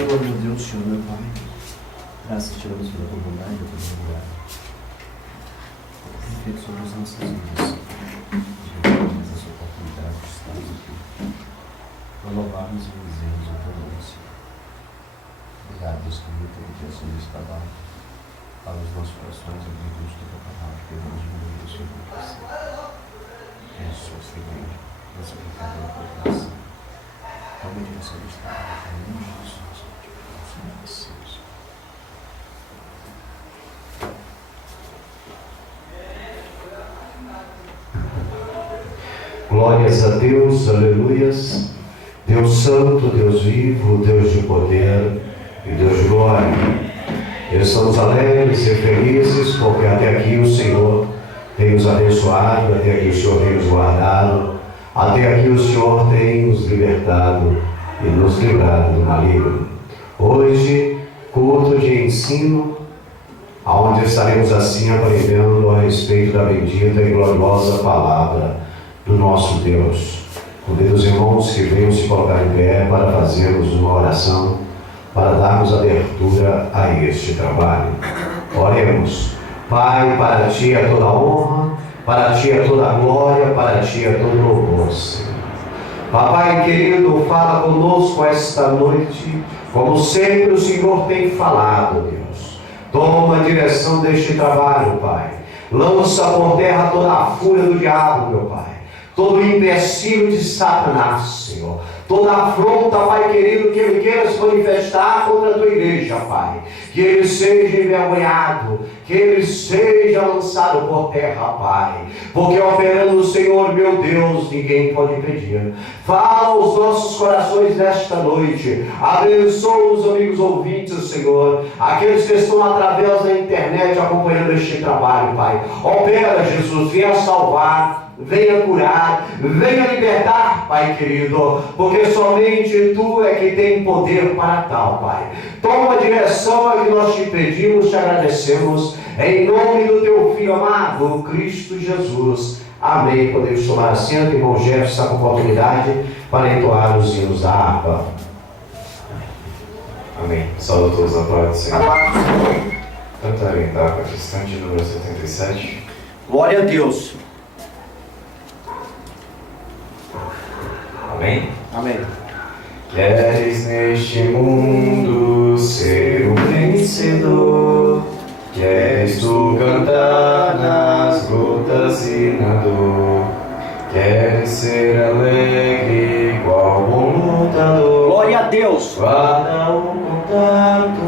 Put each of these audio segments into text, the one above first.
Senhor, meu Deus, Senhor, meu Pai, graças te damos pela tua bondade, pela tua bondade. Tem feito sobre as nossas vidas. Tivemos essa oportunidade de estarmos aqui, para louvarmos e bendizermos o teu nome, Senhor. Obrigado, Deus, que muito obrigação desse trabalho. Para os nossos corações, a virtude do teu palavra, que eu vamos diminuir o Senhor do crescer. Isso, Senhor, nossa obrigada pela tua graça. Toma a direção do Estado, em nome de Jesus. Glórias a Deus, aleluias. Deus santo, Deus vivo, Deus de poder e Deus de glória. Estamos alegres e felizes porque até aqui o Senhor tem nos abençoado, até aqui o Senhor tem nos guardado, até aqui o Senhor tem nos libertado e nos livrado do maligno. Hoje, culto de ensino, onde estaremos assim aprendendo a respeito da bendita e gloriosa palavra do nosso Deus. Convido os irmãos que venham se colocar em pé para fazermos uma oração, para darmos abertura a este trabalho. Oremos. Pai, para ti é toda honra, para ti é toda glória, para ti é todo louvor, Senhor. Papai querido, fala conosco esta noite, como sempre o Senhor tem falado, Deus. Toma a direção deste trabalho, Pai. Lança por terra toda a fúria do diabo, meu Pai. Todo o empecilho de Satanás, Senhor. Toda afronta, Pai querido, que ele queira se manifestar contra a tua igreja, Pai. Que ele seja envergonhado, que ele seja lançado por terra, Pai. Porque operando o Senhor, meu Deus, ninguém pode impedir. Fala aos nossos corações nesta noite. Abençoa os amigos ouvintes, Senhor. Aqueles que estão através da internet acompanhando este trabalho, Pai. Opera, Jesus, venha salvar. Venha curar, venha libertar, Pai querido, porque somente Tu é que tem poder para tal, Pai. Toma a direção a que nós te pedimos, te agradecemos, em nome do Teu Filho amado, Cristo Jesus. Amém. Podemos tomar assento, irmão Jefferson está com oportunidade para entoar os hinos da harpa. Amém. Saúde a todos a paz do Senhor. Cantarem da harpa cristã de número 77. Glória a Deus. Amém? Amém. Queres neste mundo ser um vencedor? Queres tu cantar nas lutas e na dor? Queres ser alegre igual bom lutador? Glória a Deus. Guarda o contato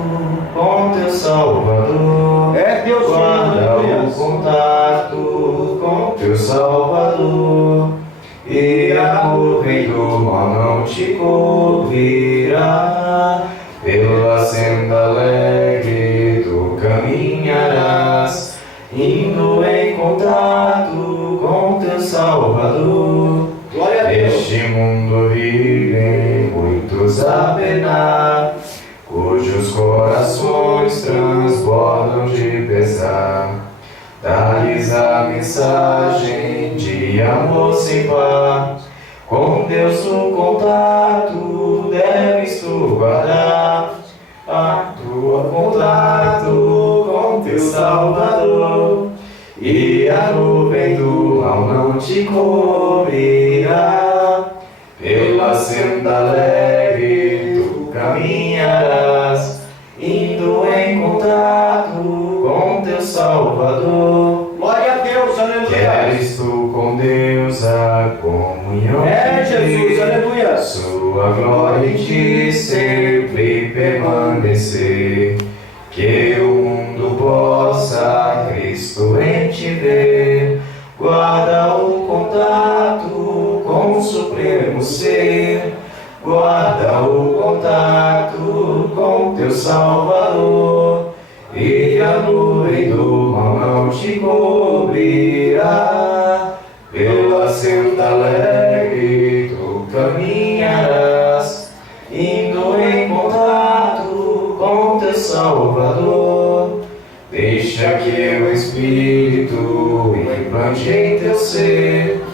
com teu Salvador. É Deus. Guarda o contato com teu Salvador. E a nuvem do mal não te cobrirá, pela senda alegre tu caminharás, indo em contato com teu Salvador. Neste mundo vivem muitos a penar, cujos corações transbordam de pesar. Dá-lhes a mensagem de amor sem par. Com Deus no contato deves tu guardar a tua contato com teu Salvador. E a nuvem do mal não te cobrirá, pela senda alegre tu caminharás, indo em contato com teu Salvador. Glória a Deus, aleluia. Queres tu com Deus a comunhão? É Jesus, aleluia. Sua glória em ti sempre permanecer. Que o mundo possa Cristo em ti ver. Guarda o contato com o supremo ser. Guarda o contato com teu Salvador. E a nuvem do mal não te cobrirá, pela senda alegre tu caminharás, indo em contato com teu Salvador. Deixa que o Espírito implante em teu ser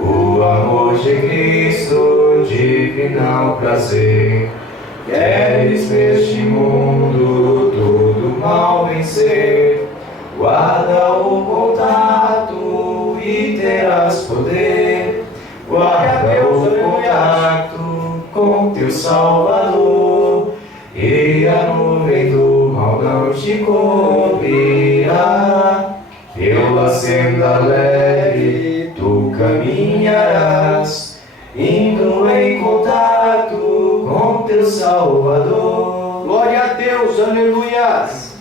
o amor de Cristo, divinal prazer. Queres ver vencer. Guarda o contato e terás poder. Guarda o contato com teu Salvador, e a nuvem do mal não te cobrirá. Pela senda leve tu caminharás, indo em contato com teu Salvador. Glória a Deus, aleluias.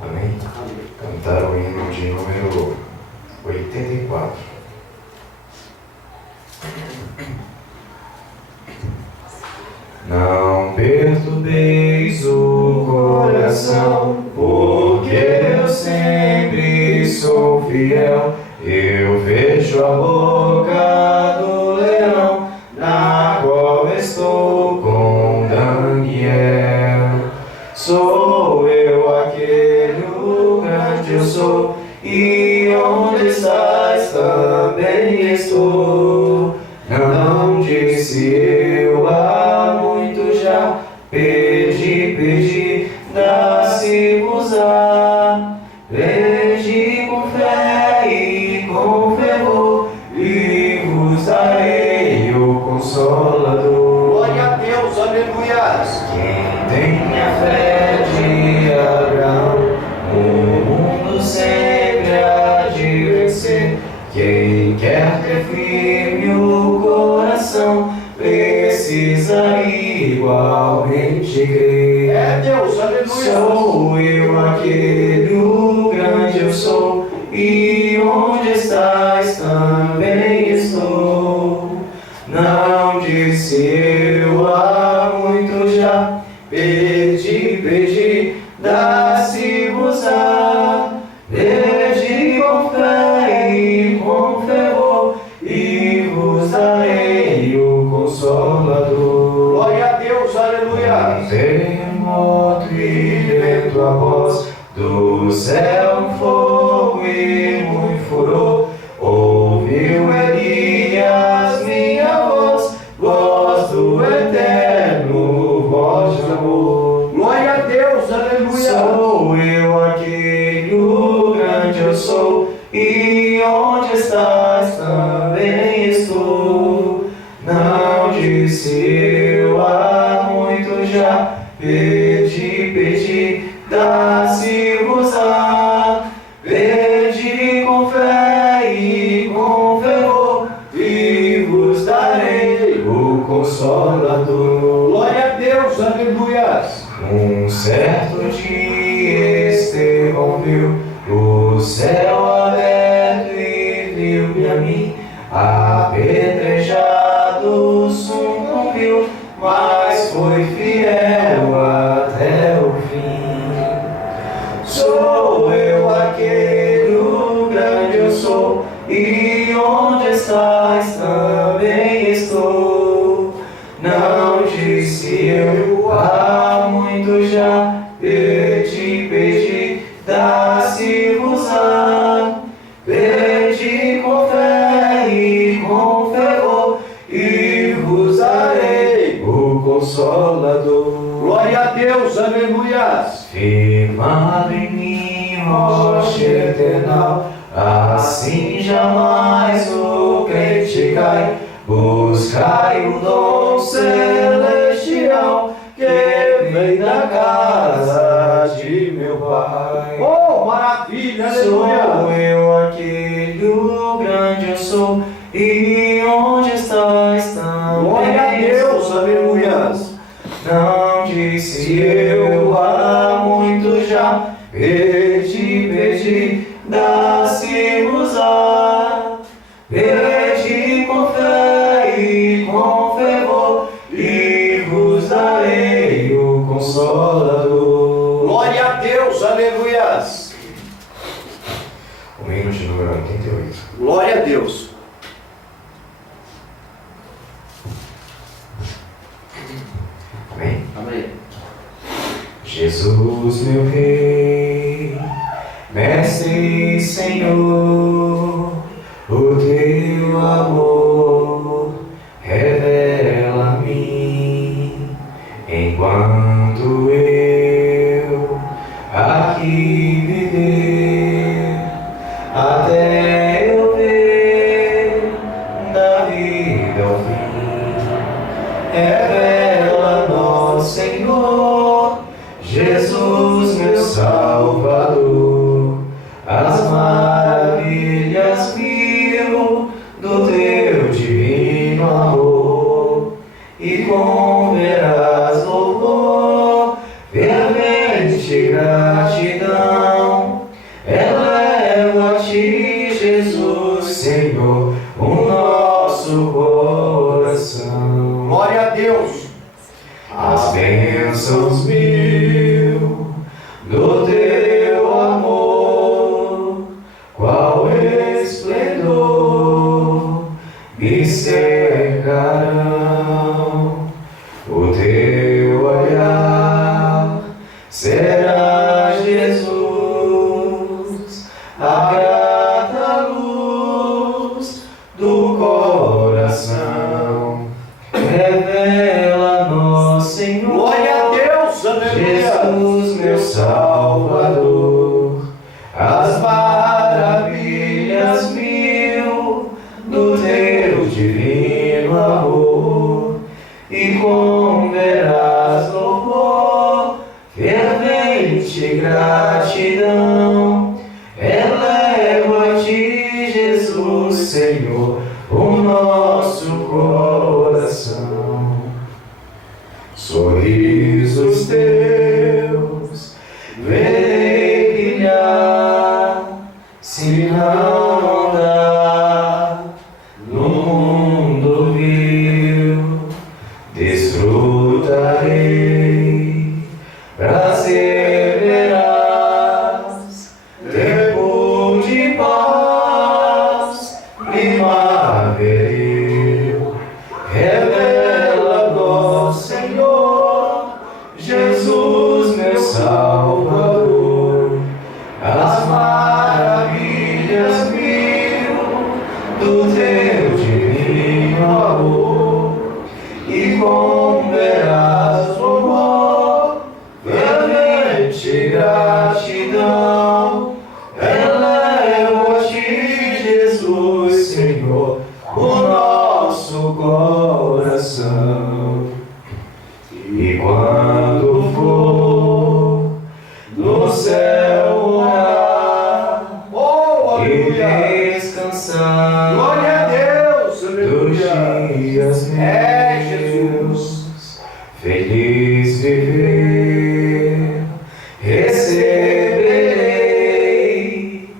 Amém? Cantar o hino de número 84. Não perturbeis o coração, porque eu sempre sou fiel. Eu vejo a boca do leão, na qual estou com Daniel. Sou eu aquele, o grande eu sou, e onde estás também estou. Não disse eu há muito já, pedi, dá-se-vos-á. Pedi com fé e com fervor, e vos darei o Consolador. Glória a Deus, aleluias. Quem tem a fé de Abraão, o mundo sempre há de vencer. Quem quer ter firme o coração, precisa igualmente crer. É Deus, aleluia. Sou eu aquele, o grande eu sou, e onde estás também estou. Não disse eu há muito já, pedi, dá-se-vos-á. Pedi com fé e com fervor, e vos darei o Consolador. Glória a Deus, aleluia. Terremoto e vento a voz, do céu fogo e muito furor. Ouviu Elias minha voz, voz do eterno, voz de amor. Glória a Deus, aleluia. Sou eu aquele, o grande eu sou, e onde estás também estou. Não disse eu há muito já, pedi, dá-se-vos-á. Pedi com fé e com fervor, e vos darei o Consolador. Glória a Deus, aleluias. Um certo dia Estevão viu o céu aberto e viu-me a mim, apedrejado, sucumbiu, mas foi fiel até o fim. Sou eu aquele, o grande eu sou, e onde estás também estou. Não disse eu há muito já, pedi, dá-se-vos-á. Pedi com fé e com fervor, e vos darei o Consolador. Glória a Deus, aleluias. Firmado em mim, rocha eternal, assim jamais o crente cai. Buscai o dom celestial, que vem da casa de meu Pai. Oh, maravilha, Sou aleluia. eu aquele, o grande eu sou, e onde estás também Glória a Deus, estou. aleluias. Não disse eu há muito já, pedi, dá-se-vos-á. Pedi com fé e com fervor, e vos darei o Consolador. Glória a Deus, aleluias. O hino de número 88. Glória a Deus. Amém? Amém. Jesus, meu Rei, Mestre e Senhor, o teu amor revela-me, enquanto eu aqui aqui viver até eu ver da vida ao fim. Revela-nos, Senhor, Jesus, meu Salvador, as maravilhas mil do teu divino amor, e com veraz louvor, fervente gratidão, elevo a ti, Jesus, Senhor, o nosso coração. Glória a Deus. As bênçãos mil do teu amor, qual esplendor me cercarão. O teu olhar será, Jesus, a grata luz do coração. Revela-nos, Senhor, Glória a Deus. Aleluia. Jesus, meu Salvador, as maravilhas mil do teu divino amor, e com veraz louvor, fervente gratidão, elevo a ti, Jesus, Senhor, o nosso coração. Sorrisos teus verei brilhar, se não dá no mundo vil, desfrutarei, prazer verás, tempo de paz primaveril. Revela-nos, Senhor, Jesus, meu Salvador, as maravilhas mil do teu divino amor, e com veraz louvor, fervente gratidão, elevo a ti, Jesus, Senhor, o nosso coração. E quando for no céu orar Oh, e aleluia. descansar Glória a Deus. dos Aleluia. dias É, meus, feliz viver, receberei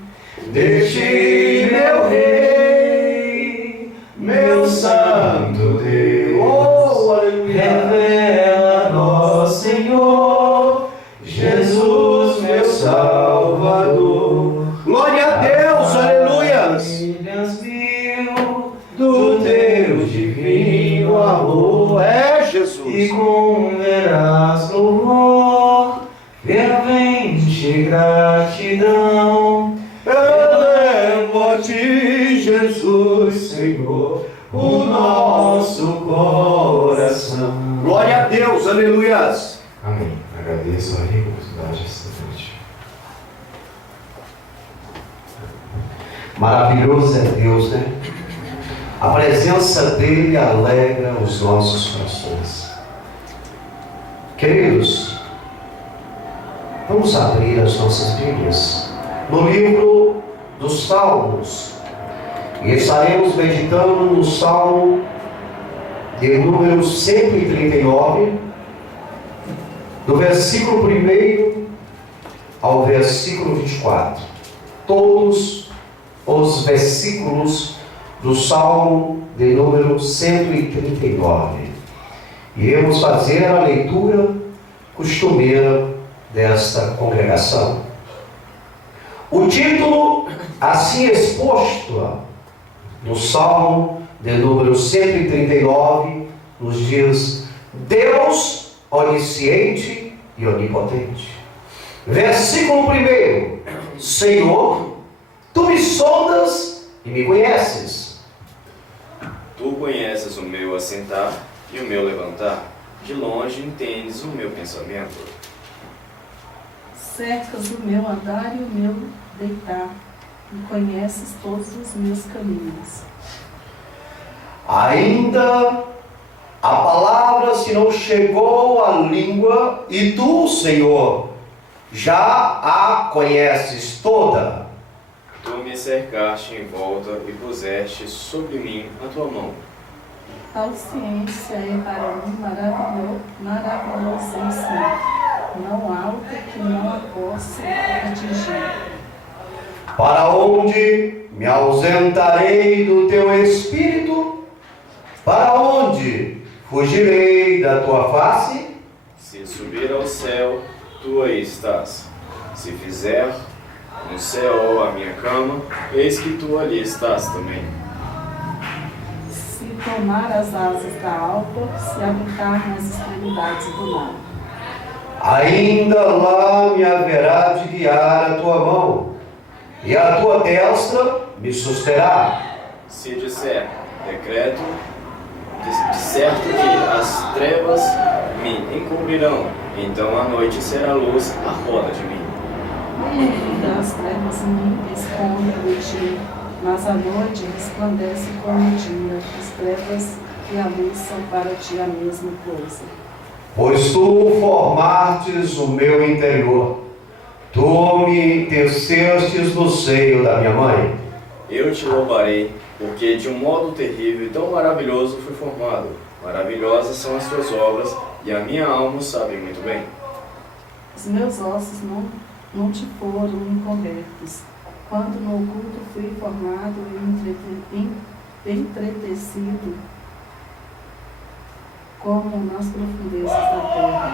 de ti, meu Rei, meu Santo Deus. Oh, aleluia. Revela-nos, Senhor, Jesus, meu Salvador. Glória a Deus. Aleluia. Maravilhas mil do teu divino amor, É, e Jesus. com veraz louvor, fervente gratidão, elevo a ti, Jesus, Senhor, o nosso coração. Glória a Deus. Aleluia. Amém. Agradeço a rica oportunidade esta noite. Maravilhoso é Deus, né? A presença dele alegra os nossos corações. Queridos, vamos abrir as nossas Bíblias no livro dos Salmos e estaremos meditando no Salmo de número 139, do versículo 1 ao versículo 24. Todos os versículos do Salmo de número 139. Iremos fazer a leitura costumeira desta congregação. O título assim exposto no Salmo de número 139 nos diz: Deus onisciente e onipotente. Versículo 1: Senhor, tu me sondas e me conheces. Tu conheces o meu assentar e o meu levantar, de longe entendes o meu pensamento. Cercas o meu andar e o meu deitar, e conheces todos os meus caminhos. Ainda a palavra se não chegou à língua, e tu, Senhor, já a conheces toda. Tu me cercaste em volta e puseste sobre mim a tua mão. Tal ciência é para mim maravilhosíssima, não alta que não a possa atingir. Para onde me ausentarei do teu espírito? Para onde fugirei da tua face? Se subir ao céu, tu aí estás. Se fizer no céu a minha cama, eis que tu ali estás também. Se tomar as asas da alva, se habitar nas extremidades do mar. Ainda lá me haverá de guiar a tua mão, e a tua destra me susterá. Se disser decreto, de certo que as trevas me encobrirão, então a noite será luz à roda de mim. Ainda as trevas me escondem de ti, mas a noite resplandece como o dia. As trevas e a luz são para ti a mesma coisa. Pois tu formastes o meu interior, tu me tecestes no seio da minha mãe. Eu te louvarei, porque de um modo terrível e tão maravilhoso fui formado. Maravilhosas são as tuas obras, e a minha alma o sabe muito bem. Os meus ossos não te foram encobertos, quando no oculto fui formado e entretecido, como nas profundezas da terra.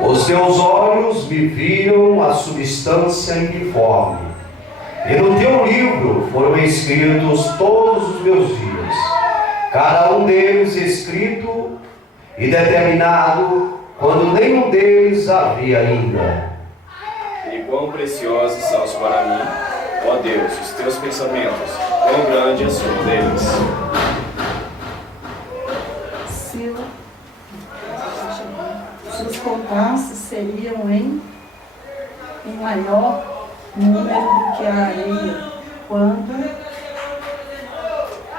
Os teus olhos me viram a substância informe, e no teu livro foram escritos todos os meus dias, cada um deles escrito e determinado, quando nenhum deles havia ainda. E quão preciosos são para mim, ó Deus, os teus pensamentos, quão grande é a soma deles. Se os contasse, seriam em maior número do que a areia, quando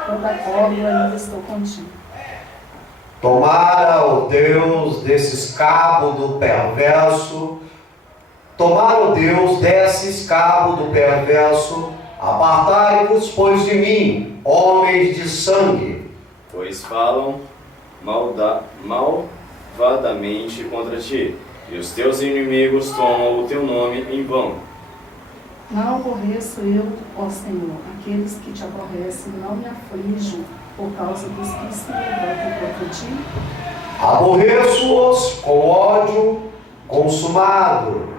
a cobra ainda estou contigo. Tomara, ó Deus, desses cabos do perverso, tomara, ó Deus, desses cabos do perverso, apartai-vos, pois, de mim, homens de sangue. Pois falam malvadamente contra ti, e os teus inimigos tomam o teu nome em vão. Não aborreço eu, ó Senhor, aqueles que te aborrecem, não me aflijo por causa dos que se levantam contra ti. Aborreço-os com ódio consumado,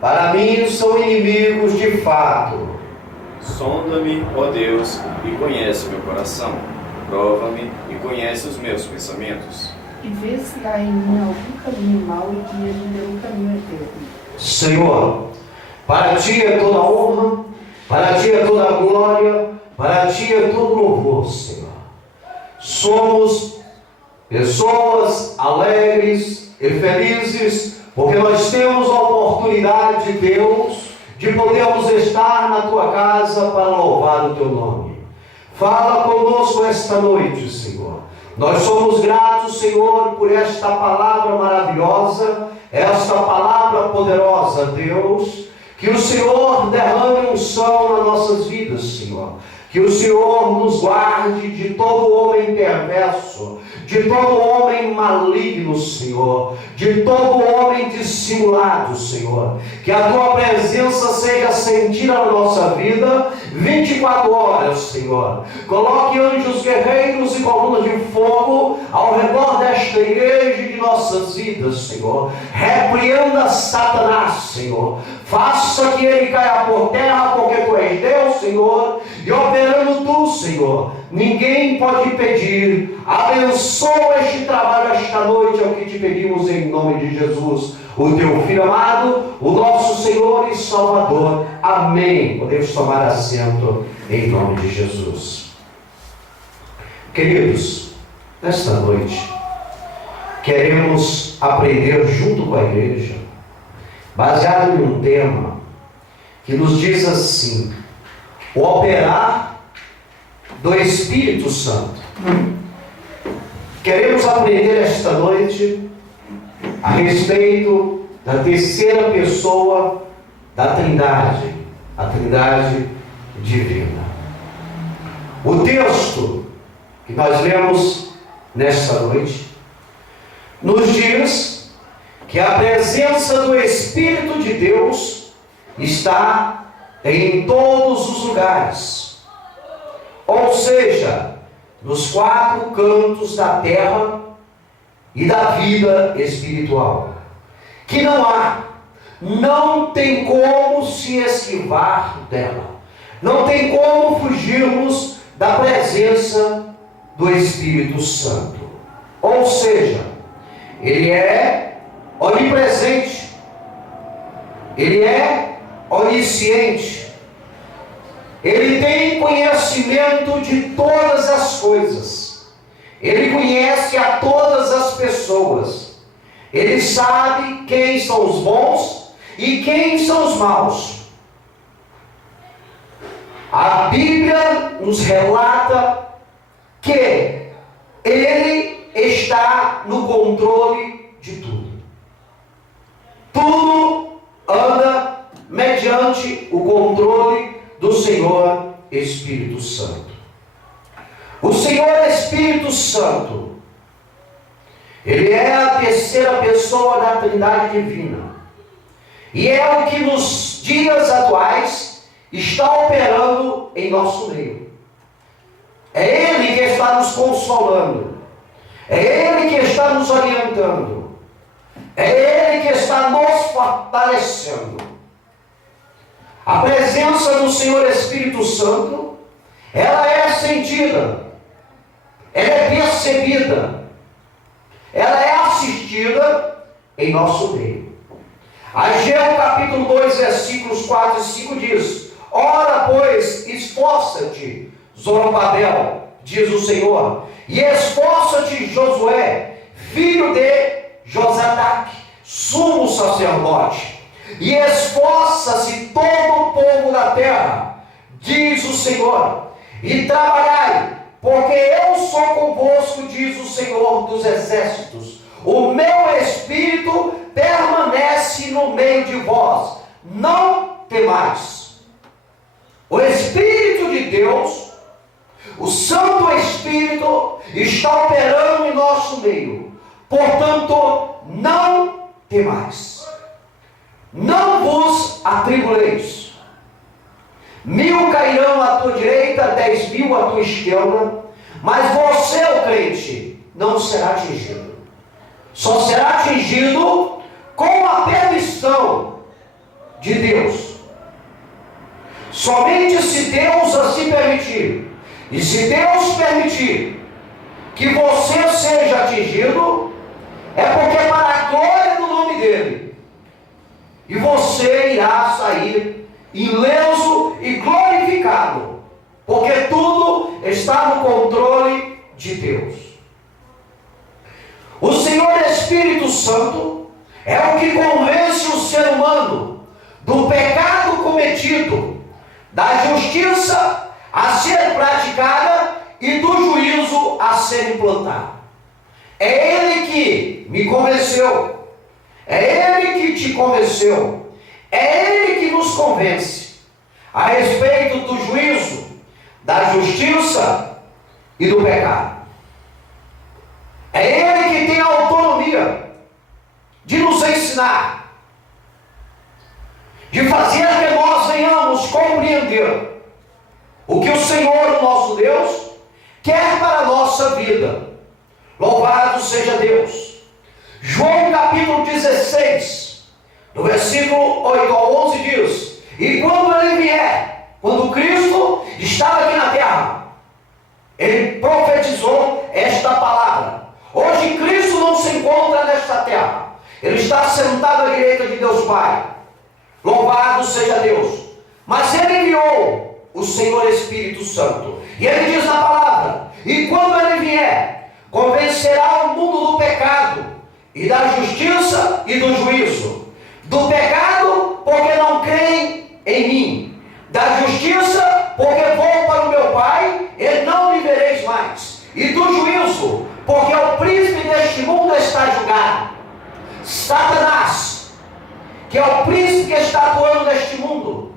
para mim são inimigos de fato. Sonda-me, ó Deus, e conhece o meu coração. Prova-me e conhece os meus pensamentos. E vê se há em mim algum caminho mau e guia-me pelo caminho eterno. Senhor, para ti é toda honra, para ti é toda glória, para ti é todo louvor, Senhor. Somos pessoas alegres e felizes, porque nós temos a oportunidade de Deus, de podermos estar na tua casa para louvar o teu nome. Fala conosco esta noite, Senhor. Nós somos gratos, Senhor, por esta palavra maravilhosa, esta palavra poderosa, Deus. Que o Senhor derrame unção nas nossas vidas, Senhor. Que o Senhor nos guarde de todo homem perverso, de todo homem maligno, Senhor, de todo homem dissimulado, Senhor. Que a tua presença seja sentida na nossa vida 24 horas, Senhor. Coloque anjos guerreiros e colunas de fogo ao redor desta igreja e de nossas vidas, Senhor. Repreenda Satanás, Senhor. Faça que ele caia por terra, porque tu és Deus, Senhor, e operando tu, Senhor, ninguém pode pedir. Abençoa este trabalho esta noite, é o que te pedimos em nome de Jesus, o teu Filho amado, o nosso Senhor e Salvador. Amém. Podemos tomar assento em nome de Jesus. Queridos, nesta noite, queremos aprender junto com a igreja baseado em um tema que nos diz assim: o operar do Espírito Santo. Queremos aprender esta noite a respeito da terceira pessoa da Trindade, a Trindade divina. O texto que nós lemos nesta noite nos diz que a presença do Espírito de Deus está em todos os lugares, ou seja, nos quatro cantos da terra e da vida espiritual, que não tem como se esquivar dela, não tem como fugirmos da presença do Espírito Santo. Ou seja, Ele é onipresente, Ele é onisciente, Ele tem conhecimento de todas as coisas, Ele conhece a todas as pessoas, Ele sabe quem são os bons e quem são os maus. A Bíblia nos relata que Ele está no controle de tudo. Tudo anda mediante o controle do Senhor Espírito Santo. O Senhor Espírito Santo, Ele é a terceira pessoa da Trindade Divina. E é o que nos dias atuais está operando em nosso meio. É Ele que está nos consolando. É Ele que está nos orientando. É Ele que está nos fortalecendo. A presença do Senhor Espírito Santo, ela é sentida, ela é percebida, ela é assistida em nosso meio. Ageu capítulo 2, versículos 4 e 5 diz: ora, pois, esforça-te, Zorobabel, diz o Senhor, e esforça-te, Josué, filho de Josadaque, sumo sacerdote, e esforça-se todo o povo da terra, diz o Senhor, e trabalhai, porque eu sou convosco, diz o Senhor dos exércitos. O meu Espírito permanece no meio de vós, não temais. O Espírito de Deus, o Santo Espírito, está operando em nosso meio. Portanto, não temais. Não vos atribuleis. 1000 cairão à tua direita, 10.000 à tua esquerda, mas você, o crente, não será atingido. Só será atingido com a permissão de Deus. Somente se Deus assim permitir, e se Deus permitir que você seja atingido, é porque é para a glória do nome dele, e você irá sair ileso e glorificado, porque tudo está no controle de Deus. O Senhor Espírito Santo é o que convence o ser humano do pecado cometido, da justiça a ser praticada e do juízo a ser implantado. É Ele que me convenceu, é Ele que te convenceu, é Ele que nos convence a respeito do juízo, da justiça e do pecado. É Ele que tem a autonomia de nos ensinar, de fazer que nós venhamos compreender o que o Senhor, o nosso Deus, quer para a nossa vida. Louvado seja Deus. João capítulo 16, do versículo 8 ao 11 diz: e quando Ele vier, quando Cristo estava aqui na terra, Ele profetizou esta palavra. Hoje Cristo não se encontra nesta terra, Ele está sentado à direita de Deus Pai. Louvado seja Deus. Mas Ele enviou o Senhor Espírito Santo, e Ele diz na palavra: e quando Ele vier, convencerá o mundo do pecado, e da justiça e do juízo, do pecado, porque não creem em mim, da justiça, porque vou para o meu Pai, e não me vereis mais, e do juízo, porque o príncipe deste mundo está julgado. Satanás, que é o príncipe que está atuando neste mundo,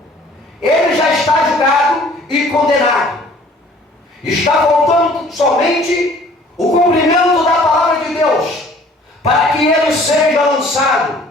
ele já está julgado e condenado. Está faltando somente o cumprimento da palavra de Deus, para que ele seja lançado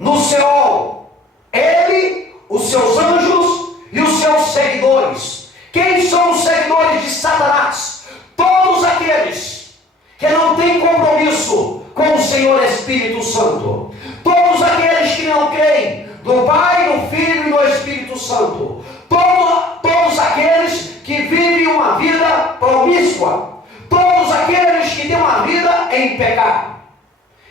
no Seol, ele, os seus anjos e os seus seguidores. Quem são os seguidores de Satanás? Todos aqueles que não têm compromisso com o Senhor Espírito Santo, todos aqueles que não creem no Pai, no Filho e no Espírito Santo, todos aqueles que vivem uma vida promíscua, todos aqueles que têm uma vida em pecado.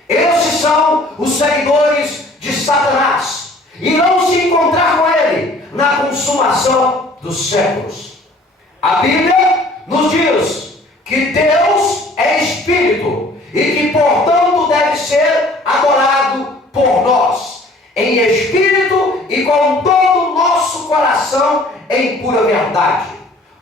Esses são os seguidores de Satanás. Irão se encontrar com ele na consumação dos séculos. A Bíblia nos diz que Deus é Espírito e que, portanto, deve ser adorado por nós, em espírito e com todo o nosso coração em pura verdade.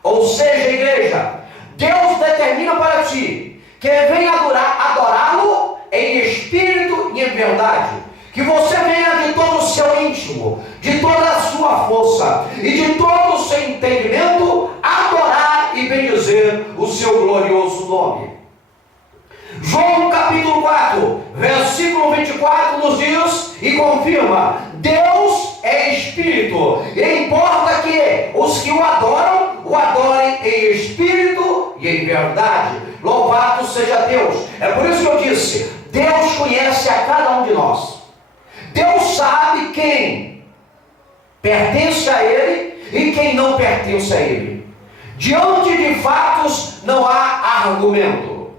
Ou seja, igreja, Deus determina para ti que venha adorá-lo em espírito e em verdade, que você venha de todo o seu íntimo, de toda a sua força e de todo o seu entendimento adorar e bendizer o seu glorioso nome. João capítulo 4, versículo 24 nos diz e confirma: Deus é Espírito, e importa que os que o adorem em espírito e em verdade. Louvado seja Deus. É por isso que eu disse, Deus conhece a cada um de nós. Deus sabe quem pertence a Ele e quem não pertence a Ele. Diante de fatos não há argumento.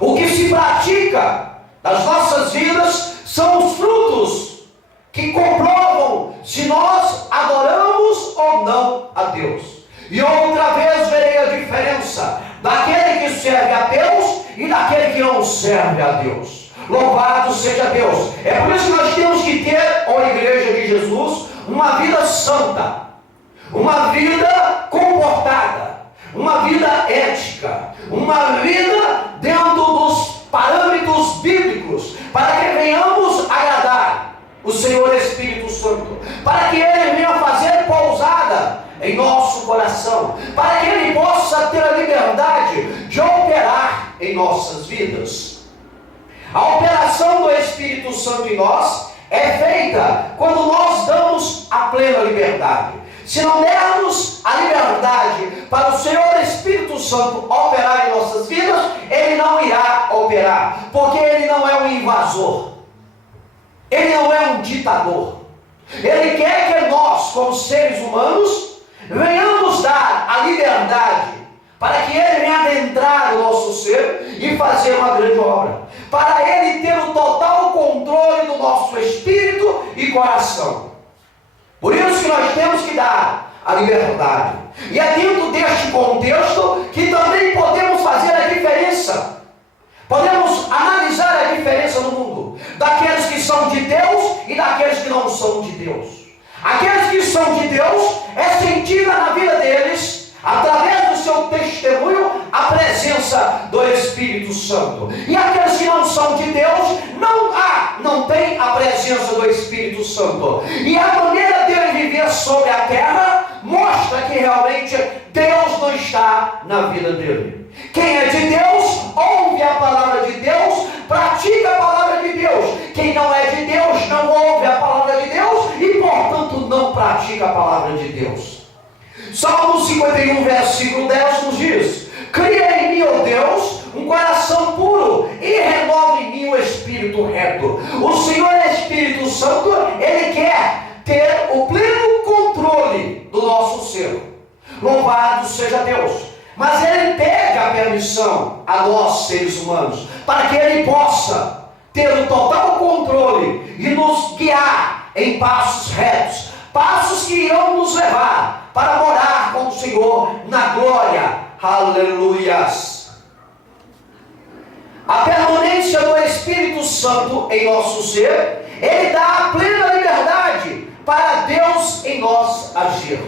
O que se pratica nas nossas vidas são os frutos que comprovam se nós adoramos ou não a Deus. E outra vez verei a diferença daquele que serve a Deus e daquele que não serve a Deus. Louvado seja Deus. É por isso que nós temos que ter, ó Igreja de Jesus, uma vida santa, uma vida comportada, uma vida ética, uma vida dentro dos parâmetros bíblicos, para que venhamos agradar o Senhor Espírito Santo, para que Ele venha fazer pousada em nosso coração, para que Ele possa ter a liberdade de operar em nossas vidas. A operação do Espírito Santo em nós é feita quando nós damos a plena liberdade. Se não dermos a liberdade para o Senhor Espírito Santo operar em nossas vidas, Ele não irá operar, porque Ele não é um invasor, Ele não é um ditador. Ele quer que nós, como seres humanos, venhamos dar a liberdade para que Ele venha adentrar o nosso ser e fazer uma grande obra, para Ele ter o total controle do nosso espírito e coração. Por isso que nós temos que dar a liberdade. E é dentro deste contexto que também podemos fazer a diferença. Podemos analisar a diferença no mundo daqueles que são de Deus e daqueles que não são de Deus. Aqueles que são de Deus é sentida na vida deles, através do seu testemunho, a presença do Espírito Santo. E aqueles que não são de Deus, não tem a presença do Espírito Santo. E a maneira dele viver sobre a terra mostra que realmente Deus não está na vida dele. Quem é de Deus, ouve a palavra de Deus, pratica a palavra de Deus. Quem não é de Deus, não ouve a palavra de Deus e, portanto, não pratica a palavra de Deus. Salmo 51, versículo 10 nos diz: cria em mim, ó Deus, um coração puro e renova em mim o espírito reto. O Senhor Espírito Santo, Ele quer ter o pleno controle do nosso ser. Louvado seja Deus. Mas Ele pede a permissão a nós, seres humanos, para que Ele possa ter o total controle e nos guiar em passos retos, passos que irão nos levar para morar com o Senhor na glória. Aleluias! A permanência do Espírito Santo em nosso ser Ele dá a plena liberdade para Deus em nós agir.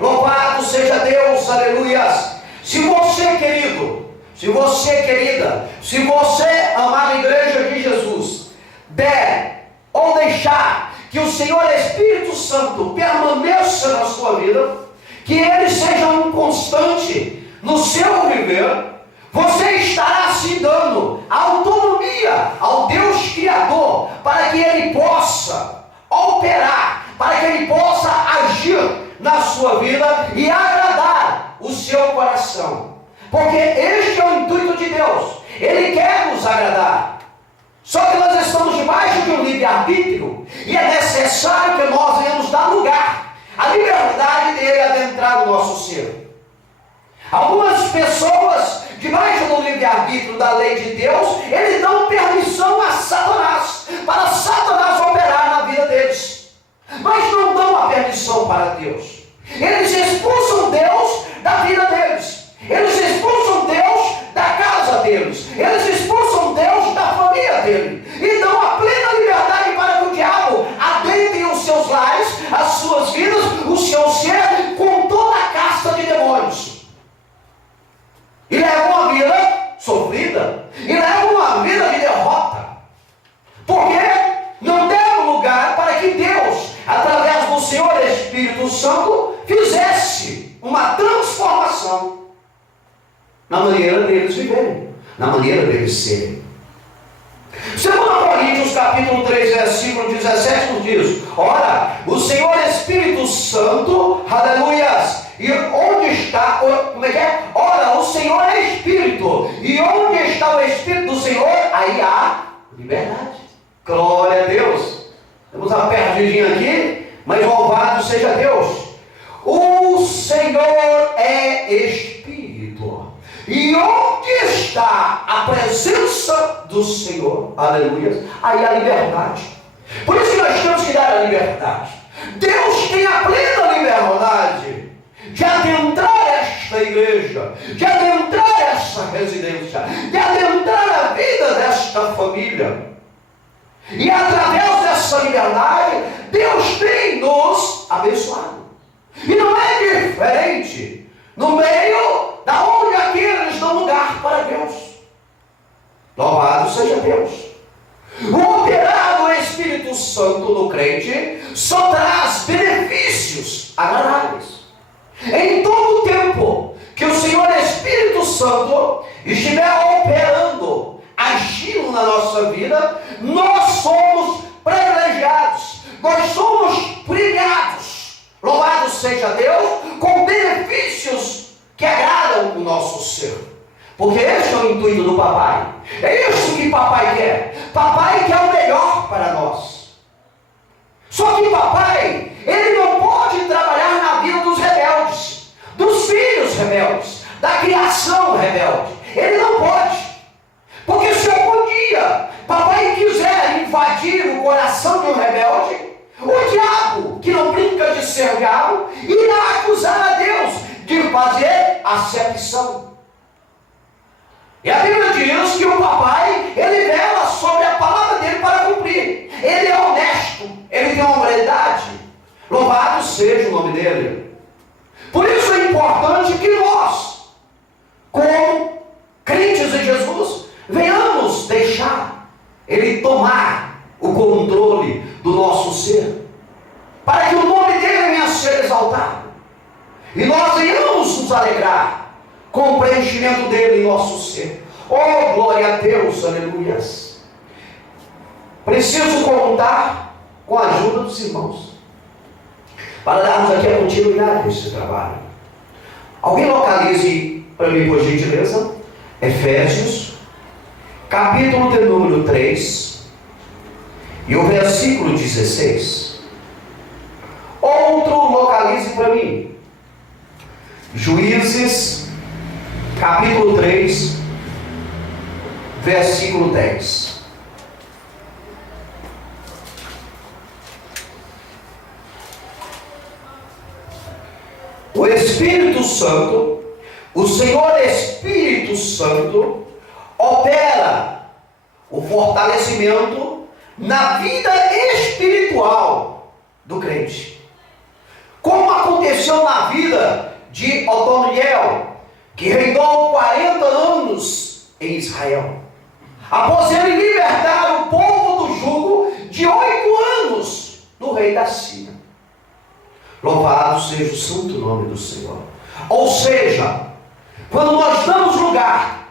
Louvado seja Deus, aleluias. Se você, querido, se você, querida, se você amar a igreja de Jesus, der ou deixar que o Senhor Espírito Santo permaneça na sua vida, que Ele seja um constante no seu viver, você estará se dando autonomia ao Deus Criador, para que Ele possa operar, para que Ele possa agir na sua vida e agradar o seu coração. Porque este é o intuito de Deus. Ele quer nos agradar. Só que nós estamos debaixo de um livre-arbítrio e é necessário que nós venhamos dar lugar à liberdade dele adentrar no nosso ser. Algumas pessoas, debaixo do livre-arbítrio da lei de Deus, eles dão permissão a Satanás, para Satanás operar na vida deles, mas não dão a permissão para Deus. Eles expulsam Deus da vida deles, eles expulsam Deus da casa deles, eles expulsam Deus da família dele, e dão a plena liberdade para que o diabo adentre os seus lares, as suas vidas, o seu ser, com toda a casta de demônios. E leva uma vida sofrida, e leva uma vida de derrota, porque não deram lugar para que Deus, através do Senhor Espírito Santo, fizesse uma transformação na maneira deles viverem, na maneira deles serem. 2 Coríntios capítulo 3, versículo 17 nos diz: ora, o Senhor Espírito Santo, aleluias, e onde está, como é que é? Ora, o Senhor é Espírito, e onde está o Espírito do Senhor, aí há liberdade. Glória a Deus. Temos uma perdidinha aqui, mas louvado seja Deus. O Senhor é Espírito, e onde está a presença do Senhor, aleluia, aí há liberdade. Por isso que nós temos que dar a liberdade. Deus tem a plena liberdade de adentrar esta igreja, de adentrar essa residência, de adentrar a vida desta família. E através dessa liberdade, Deus tem nos abençoado. E não é diferente no meio da onde aqueles dão lugar para Deus. Louvado seja Deus. O operar do Espírito Santo no crente só traz benefícios agradáveis. Em todo o tempo que o Senhor Espírito Santo estiver operando, agindo na nossa vida, nós somos privilegiados, nós somos premiados, louvado seja Deus, com benefícios que agradam o nosso ser. Porque esse é o intuito do papai, é isso que papai quer. Papai quer o melhor para nós. Só que papai, ele não pode trabalhar na vida dos rebeldes, dos filhos rebeldes, da criação rebelde. Ele não pode. Porque se algum dia papai quiser invadir o coração de um rebelde, o diabo, que não brinca de ser diabo, irá acusar a Deus de fazer acepção. E a Bíblia diz que o papai, ele vela sobre a palavra dele para cumprir. Ele é honesto, ele tem uma moralidade. Louvado seja o nome dele. Por isso é importante que nós, como crentes em Jesus, venhamos deixar ele tomar o controle do nosso ser, para que o nome dele venha a ser exaltado, e nós venhamos nos alegrar com o preenchimento dele em nosso ser. Oh, glória a Deus, aleluias. Preciso contar com a ajuda dos irmãos para darmos aqui a continuidade desse trabalho. Alguém localize para mim, por gentileza, Efésios capítulo de número 3 e o versículo 16. Outro localize para mim, Juízes capítulo 3, versículo 10. O Espírito Santo, o Senhor Espírito Santo, opera o fortalecimento na vida espiritual do crente. Como aconteceu na vida de Otoniel, que reinou 40 anos em Israel. Após ele libertar o povo do jugo de 8 anos do rei da Síria. Louvado seja o santo nome do Senhor. Ou seja, quando nós damos lugar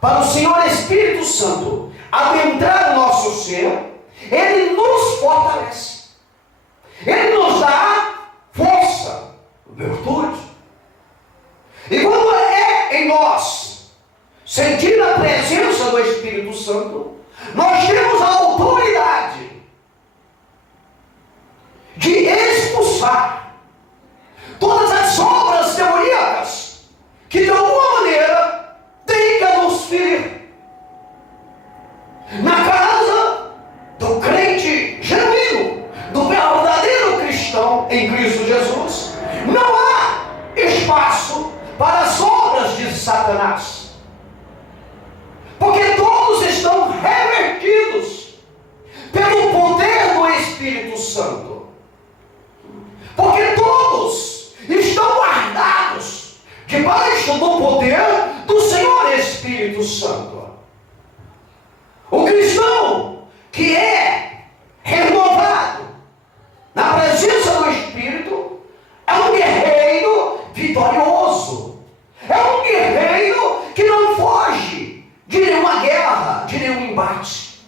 para o Senhor Espírito Santo adentrar o nosso ser, Ele nos fortalece. Ele nos dá força, virtude. E quando é em nós sentir a presença do Espírito Santo, nós temos a autoridade de expulsar todas as obras demoníacas que de alguma maneira têm nos ferir. Na casa do crente genuíno, do verdadeiro cristão em Cristo Jesus, não há espaço para as obras de Satanás, porque todos estão revertidos pelo poder do Espírito Santo, porque todos estão guardados debaixo do poder do Senhor Espírito Santo. O cristão que é renovado na presença do Espírito é um guerreiro vitorioso, é um guerreiro que não foge de nenhuma guerra, de nenhum embate.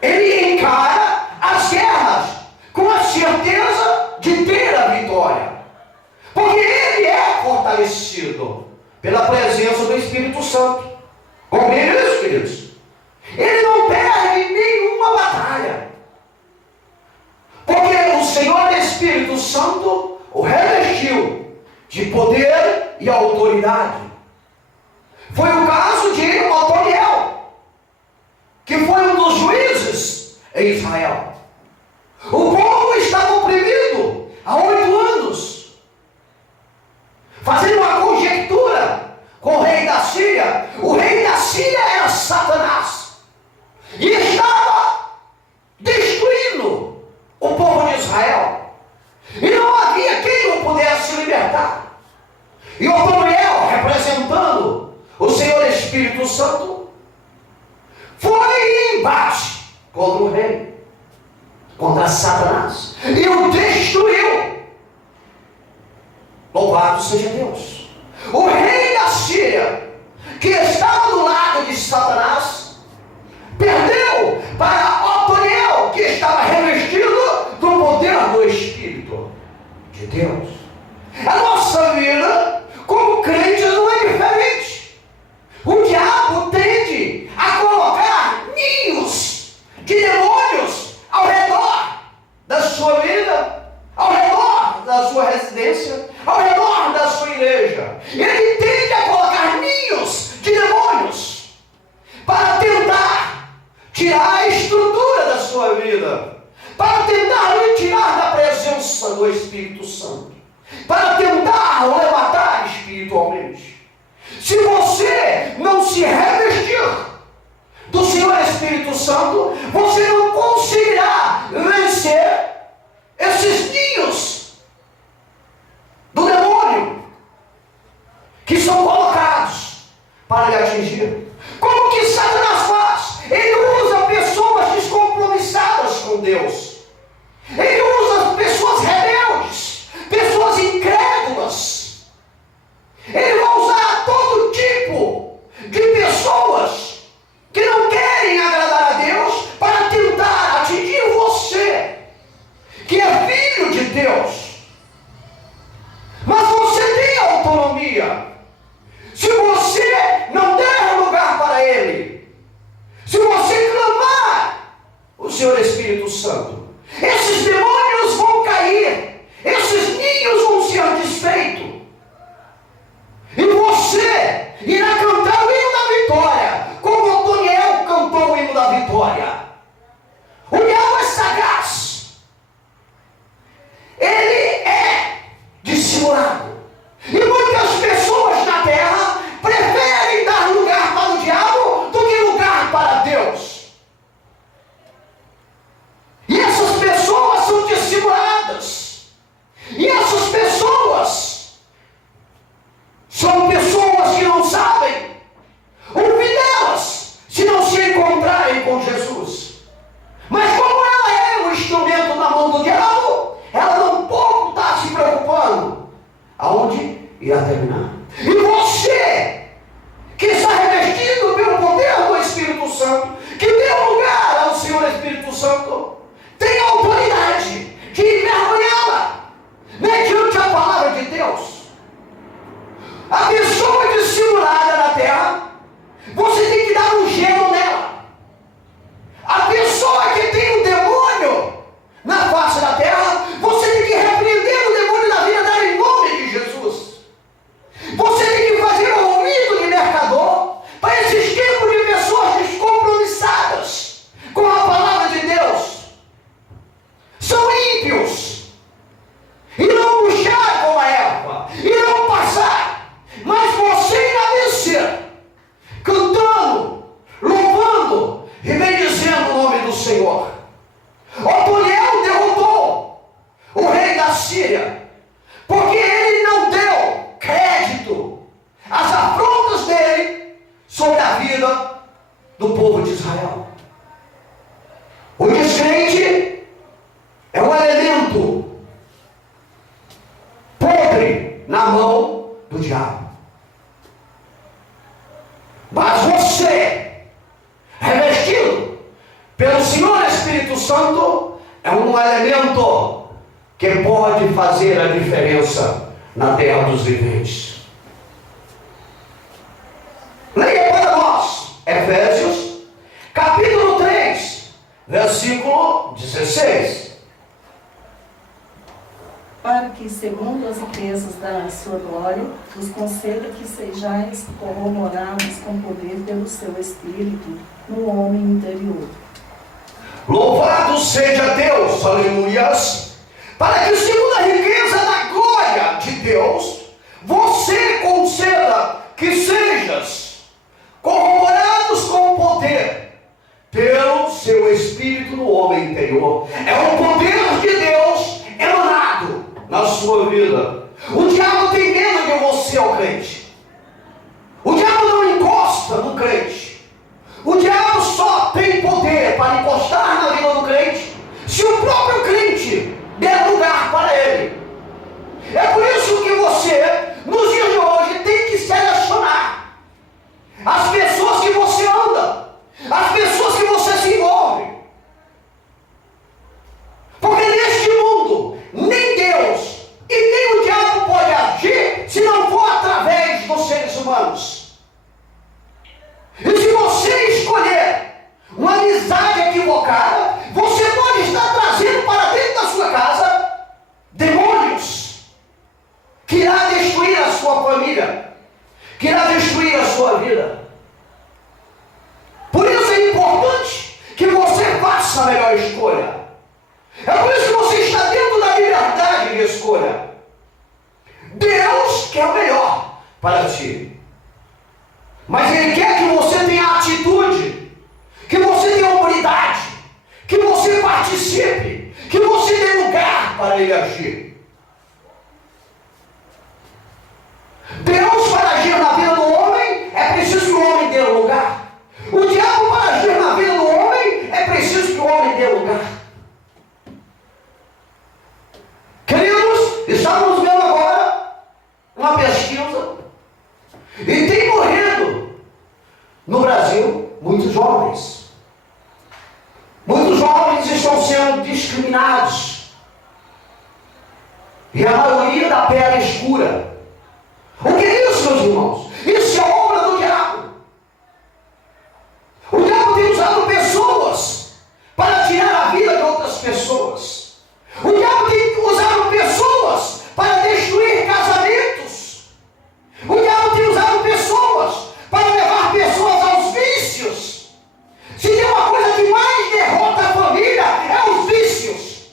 Ele encara as guerras com a certeza de ter a vitória, porque ele é fortalecido pela presença do Espírito Santo. Compreende isso, queridos? Ele não perde nenhuma batalha, porque o Senhor Espírito Santo o revestiu de poder e autoridade. Foi o caso de Otoniel, que foi um dos juízes em Israel. O povo estava oprimido há 8 anos, fazendo uma conjectura com o rei da Síria. O rei da Síria era Satanás e estava destruindo o povo de Israel, e não havia quem o pudesse libertar. E Otoniel, representando o Senhor Espírito Santo, foi em embate contra o rei, contra Satanás, e o destruiu. Louvado seja Deus. O rei da Síria, que estava do lado de Satanás, perdeu para Otoniel, que estava revestido do poder do Espírito de Deus. A nossa vida como crentes não é diferente. O diabo tende a colocar ninhos de demônios ao redor da sua vida, ao redor da sua residência, ao redor da sua igreja. Ele tende a colocar ninhos de demônios para tentar tirar a estrutura da sua vida, para tentar lhe tirar da presença do Espírito Santo, para tentar o levantar espiritualmente. Se você não se revestir do Senhor Espírito Santo, você não conseguirá vencer esses ninhos do demônio que são colocados para lhe atingir. Como que Satanás faz? Ele usa pessoas descompromissadas com Deus. Ele usa pessoas rebeldes, pessoas incrédulas. Ele vai usar todo tipo de pessoas que não querem agradar a Deus para tentar atingir você, que é filho de Deus. Mas você tem autonomia. Se você não der lugar para Ele, se você clamar o Senhor Espírito Santo, esses demônios vão cair, esses ninhos vão ser desfeitos, e você irá cantar o hino da vitória, como Otoniel cantou o hino da vitória. O diabo é sagaz, ele é dissimulado, e muitas pessoas na terra preferem dar lugar para o diabo do que lugar para Deus. ia terminar. E você, que está revestido pelo poder do Espírito Santo, que deu lugar ao Senhor Espírito Santo, tem autoridade de mergulhá-la mediante a palavra de Deus. A pessoa dissimulada na terra, você tem que dar um gelo nela. A pessoa que tem um demônio na face da terra, você tem que repreender o demônio da vida dela em nome de Jesus. Você tem que fazer um ouvido de mercador para esses tipos de pessoas descompromissadas com a palavra de Deus. São ímpios. Irão puxar como a erva, irão passar, mas você irá descer, cantando, louvando e bendizendo o nome do Senhor. Otoniel derrotou o rei da Síria, porque ele não deu crédito às afrontas dele sobre a vida do povo de Israel. O descrente é um elemento podre na mão do diabo. Mas você, revestido pelo Senhor Espírito Santo, é um elemento que pode fazer a diferença na terra dos viventes. Leia para nós Efésios, capítulo 3, versículo 16. Para que, segundo as riquezas da sua glória, vos conceda que sejais corroborados com poder pelo seu Espírito no homem interior. Louvado seja Deus, aleluias, para que, segundo a riqueza da glória de Deus, você conceda que sejas corroborados com poder pelo seu Espírito no homem interior. É o poder de Deus emanado na sua vida. O diabo tem medo de você, ó crente. O diabo não encosta no crente. O diabo só tem poder para encostar na vida do crente se o próprio crente der lugar para ele. É por isso que você, nos dias de hoje, tem que selecionar as pessoas que você anda, as pessoas que você se envolve. Porque neste mundo, nem Deus e nem o diabo pode agir se não for através dos seres humanos. E se você escolher uma amizade equivocada, você pode estar trazendo para dentro da sua casa demônios que irá destruir a sua família, que irá destruir a sua vida. Por isso é importante que você faça a melhor escolha. É por isso que você está dentro da liberdade de escolha. Deus quer o melhor para ti. Mas Ele quer que você tenha atitude, que você tenha autoridade, que você participe, que você dê lugar para Ele agir. Deus, para agir na vida do homem, é preciso que o homem dê lugar. O diabo, para agir na vida do homem, é preciso que o homem dê lugar. Queridos, estamos vendo agora uma pesquisa e tem morrido no Brasil muitos jovens. Muitos jovens estão sendo discriminados. E a maioria da pele escura. O que é isso, meus irmãos? Isso é obra do diabo. O diabo tem usado pessoas para tirar a vida de outras pessoas. O diabo tem usado pessoas para destruir casamentos. O diabo tem usado pessoas para levar pessoas aos vícios. Se tem uma coisa que mais derrota a família, é os vícios.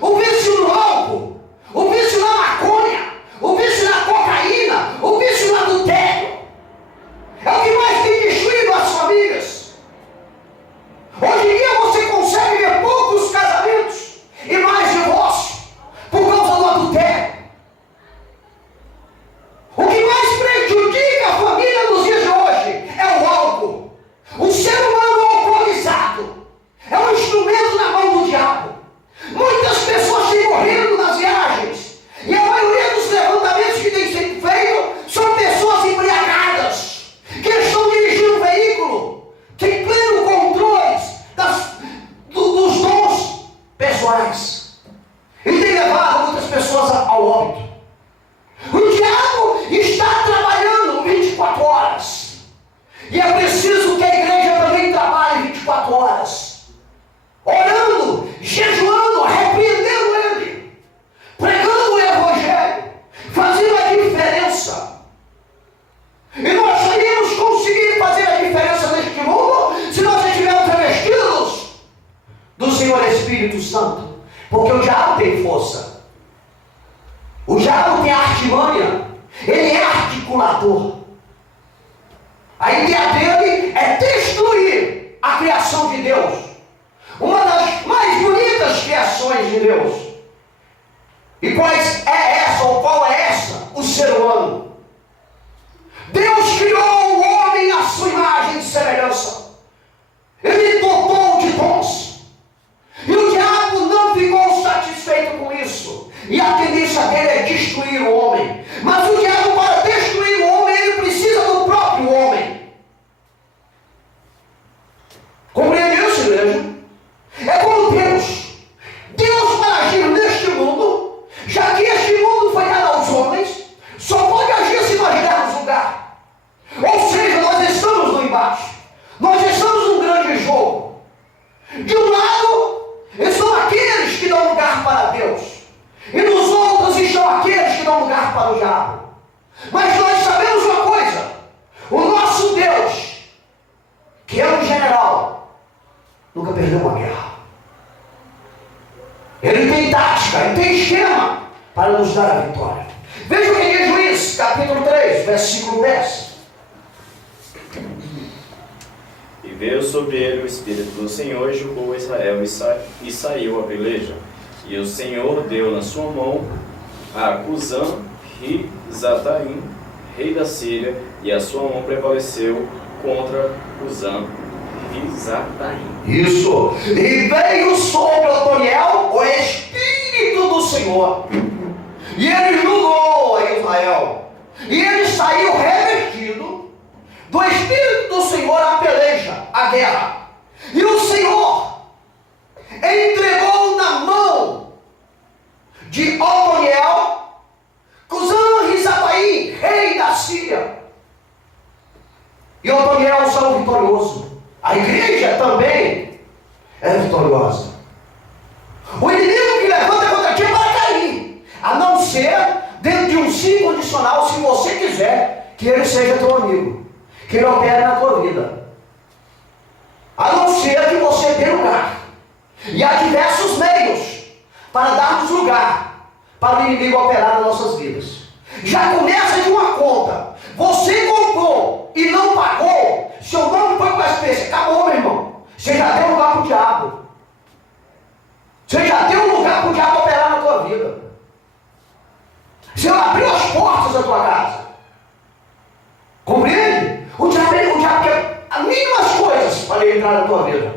O vício no álcool, o vício na maconha, o vício na cocaína, o vício no adultério. O diabo tem artimanha, ele é articulador. A ideia dele é destruir a criação de Deus, uma das mais bonitas criações de Deus. E qual é essa? O ser humano. Deus criou o homem à sua imagem e semelhança. Ele dotou de dons. E o diabo não ficou satisfeito com isso. E a tendência dele é destruir o homem. Mas o diabo, para destruir o homem, ele precisa do próprio homem. Compreende isso, igreja? É como Deus. Deus, para agir neste mundo, já que este mundo foi dado aos homens, só pode agir se nós dermos lugar. Ou seja, nós estamos no embate. Nós estamos num grande jogo. De um lado, estão aqueles que dão lugar para Deus. E nos outros estão aqueles que dão lugar para o diabo. Mas nós sabemos uma coisa. O nosso Deus, que é um general, nunca perdeu uma guerra. Ele tem tática, ele tem esquema para nos dar a vitória. Veja o que diz Juízes, capítulo 3, versículo 10. E veio sobre ele o Espírito do Senhor, e julgou Israel, e saiu a peleja. E o Senhor deu na sua mão a Cusã-Risataim, rei da Síria, e a sua mão prevaleceu contra Cusã-Risataim. Isso. E veio sobre Otoniel o Espírito do Senhor. E ele julgou a Israel. E ele saiu revestido do Espírito do Senhor à peleja, à guerra. E o Senhor entregou na mão de Otoniel Cusã-Risataim, rei da Síria. E Otoniel saiu vitorioso. A igreja também é vitoriosa. O inimigo que levanta contra ti vai cair, a não ser dentro de um sim condicional, se você quiser que ele seja teu amigo, que ele opere na tua vida. A não ser que você dê lugar. E há diversos meios para darmos lugar para o inimigo operar nas nossas vidas. Já começa de uma conta. Você comprou e não pagou, seu nome foi para a espécie. Acabou, meu irmão. Você já deu lugar para o diabo. Você já deu lugar para o diabo operar na tua vida. Você abriu as portas da tua casa. Compreende? O diabo quer as mínimas coisas para ele entrar na tua vida.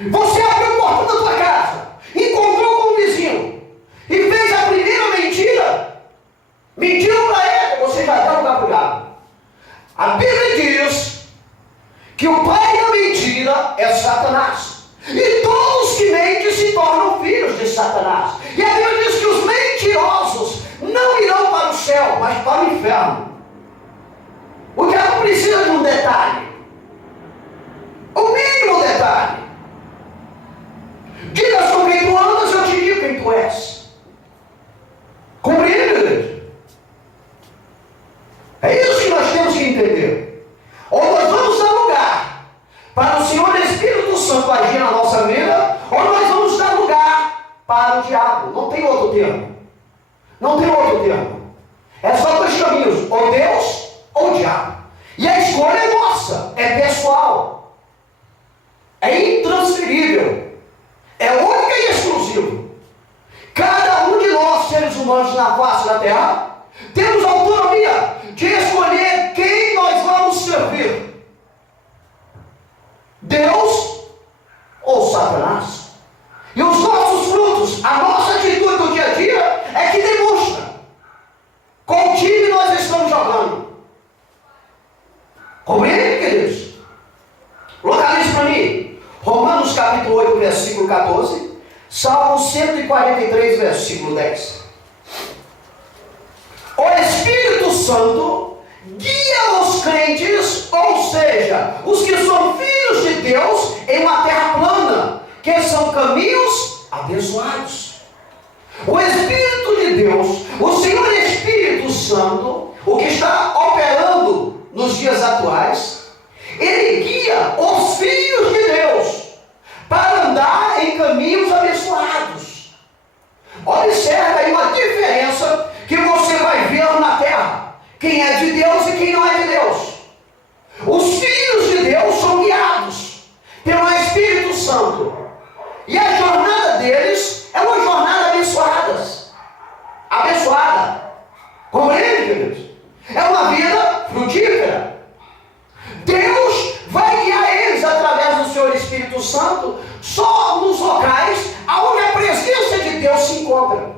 Você abriu a porta da tua casa, encontrou com um vizinho e fez a primeira mentira. Mentiu para ele, você já deu lugar para o diabo. A Bíblia diz que o pai da mentira é Satanás. E todos que mentem se tornam filhos de Satanás. E a Bíblia diz que os mentirosos não irão para o céu, mas para o inferno. O diabo precisa de um detalhe. O mínimo detalhe. Diga com quem tu andas, eu te digo quem tu és. Compreende, igreja? É isso que nós temos que entender. Ou nós vamos dar lugar para o Senhor Espírito Santo agir na nossa vida, ou nós vamos dar lugar para o diabo. Não tem outro termo. Não tem outro termo. É só dois caminhos, ou Deus ou o diabo. E a escolha é nossa, é pessoal, é intransferível, é única e exclusiva. Cada um de nós, seres humanos na face da terra, temos autonomia de escolher quem nós vamos servir: Deus ou Satanás. E os nossos frutos, a nossa atitude do dia a dia é que demonstra qual time nós estamos jogando. Compreende, queridos? Localize para mim Romanos capítulo 8, versículo 14, Salmo 143, versículo 10. O Espírito Santo guia os crentes, ou seja, os que são filhos de Deus, em uma terra plana, que são caminhos abençoados. O Espírito de Deus, o Senhor Espírito Santo, o que está operando nos dias atuais, ele guia os filhos de Deus para andar em caminhos abençoados. Observe aí uma diferença abençoada. Compreende, queridos? É uma vida frutífera. Deus vai guiar eles através do Senhor Espírito Santo só nos locais onde a presença de Deus se encontra.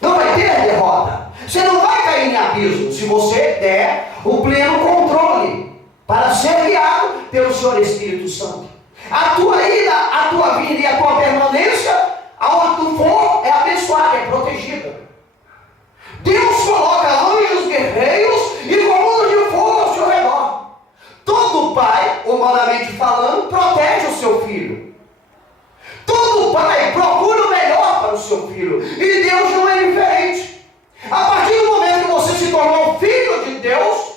Não vai ter derrota. Você não vai cair em abismo se você der o pleno controle para ser guiado pelo Senhor Espírito Santo. A tua ida, a tua vinda e a tua permanência, aonde tu for, é abençoada, é protegida. Deus coloca anjos guerreiros e colunas de fogo ao seu redor. Todo pai, humanamente falando, protege o seu filho. Todo pai procura o melhor para o seu filho. E Deus não é diferente. A partir do momento que você se tornou filho de Deus,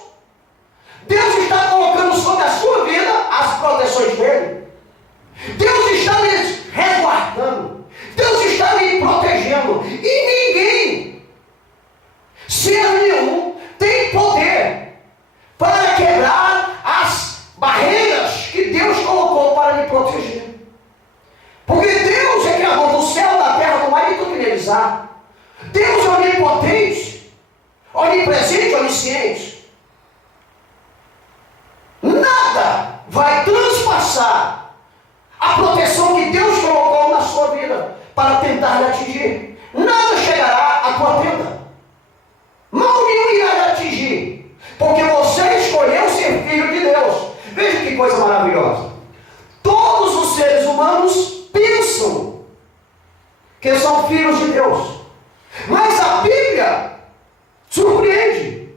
Deus está colocando sobre a sua vida as proteções dele. Deus está lhe resguardando. Deus está lhe protegendo. E ninguém, ser nenhum, tem poder para quebrar as barreiras que Deus colocou para lhe proteger. Porque Deus é criador do céu, da terra, do mar e tudo que neles há. Deus é onipotente, onipresente, onisciente. Nada vai transpassar a proteção que Deus colocou na sua vida para tentar lhe atingir. Nada chegará à tua tenda. Mal nenhum irá lhe atingir, porque você escolheu ser filho de Deus. Veja que coisa maravilhosa. Todos os seres humanos pensam que são filhos de Deus, mas a Bíblia surpreende.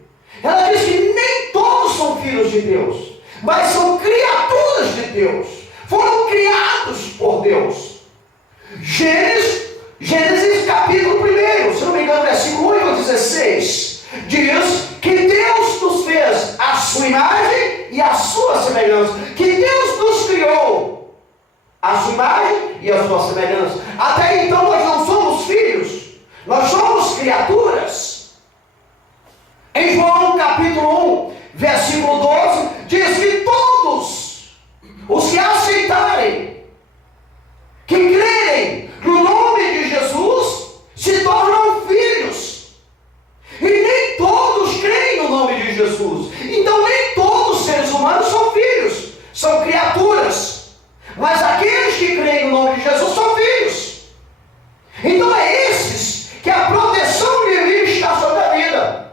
Ela diz que nem todos são filhos de Deus, mas são criaturas de Deus, foram criados por Deus. Gênesis capítulo 1, se não me engano, versículo 8 a 16, diz que Deus nos fez a sua imagem e a sua semelhança, que Deus nos criou a sua imagem e a sua semelhança. Até então nós não somos filhos, nós somos criaturas. Em João capítulo 1, versículo 12, diz que todos os que aceitarem, que crerem no nome de Jesus, se tornam filhos. E nem todos creem no nome de Jesus. Então nem todos os seres humanos são filhos, são criaturas. Mas aqueles que creem no nome de Jesus são filhos. Então é esses que a proteção divina está sobre a vida.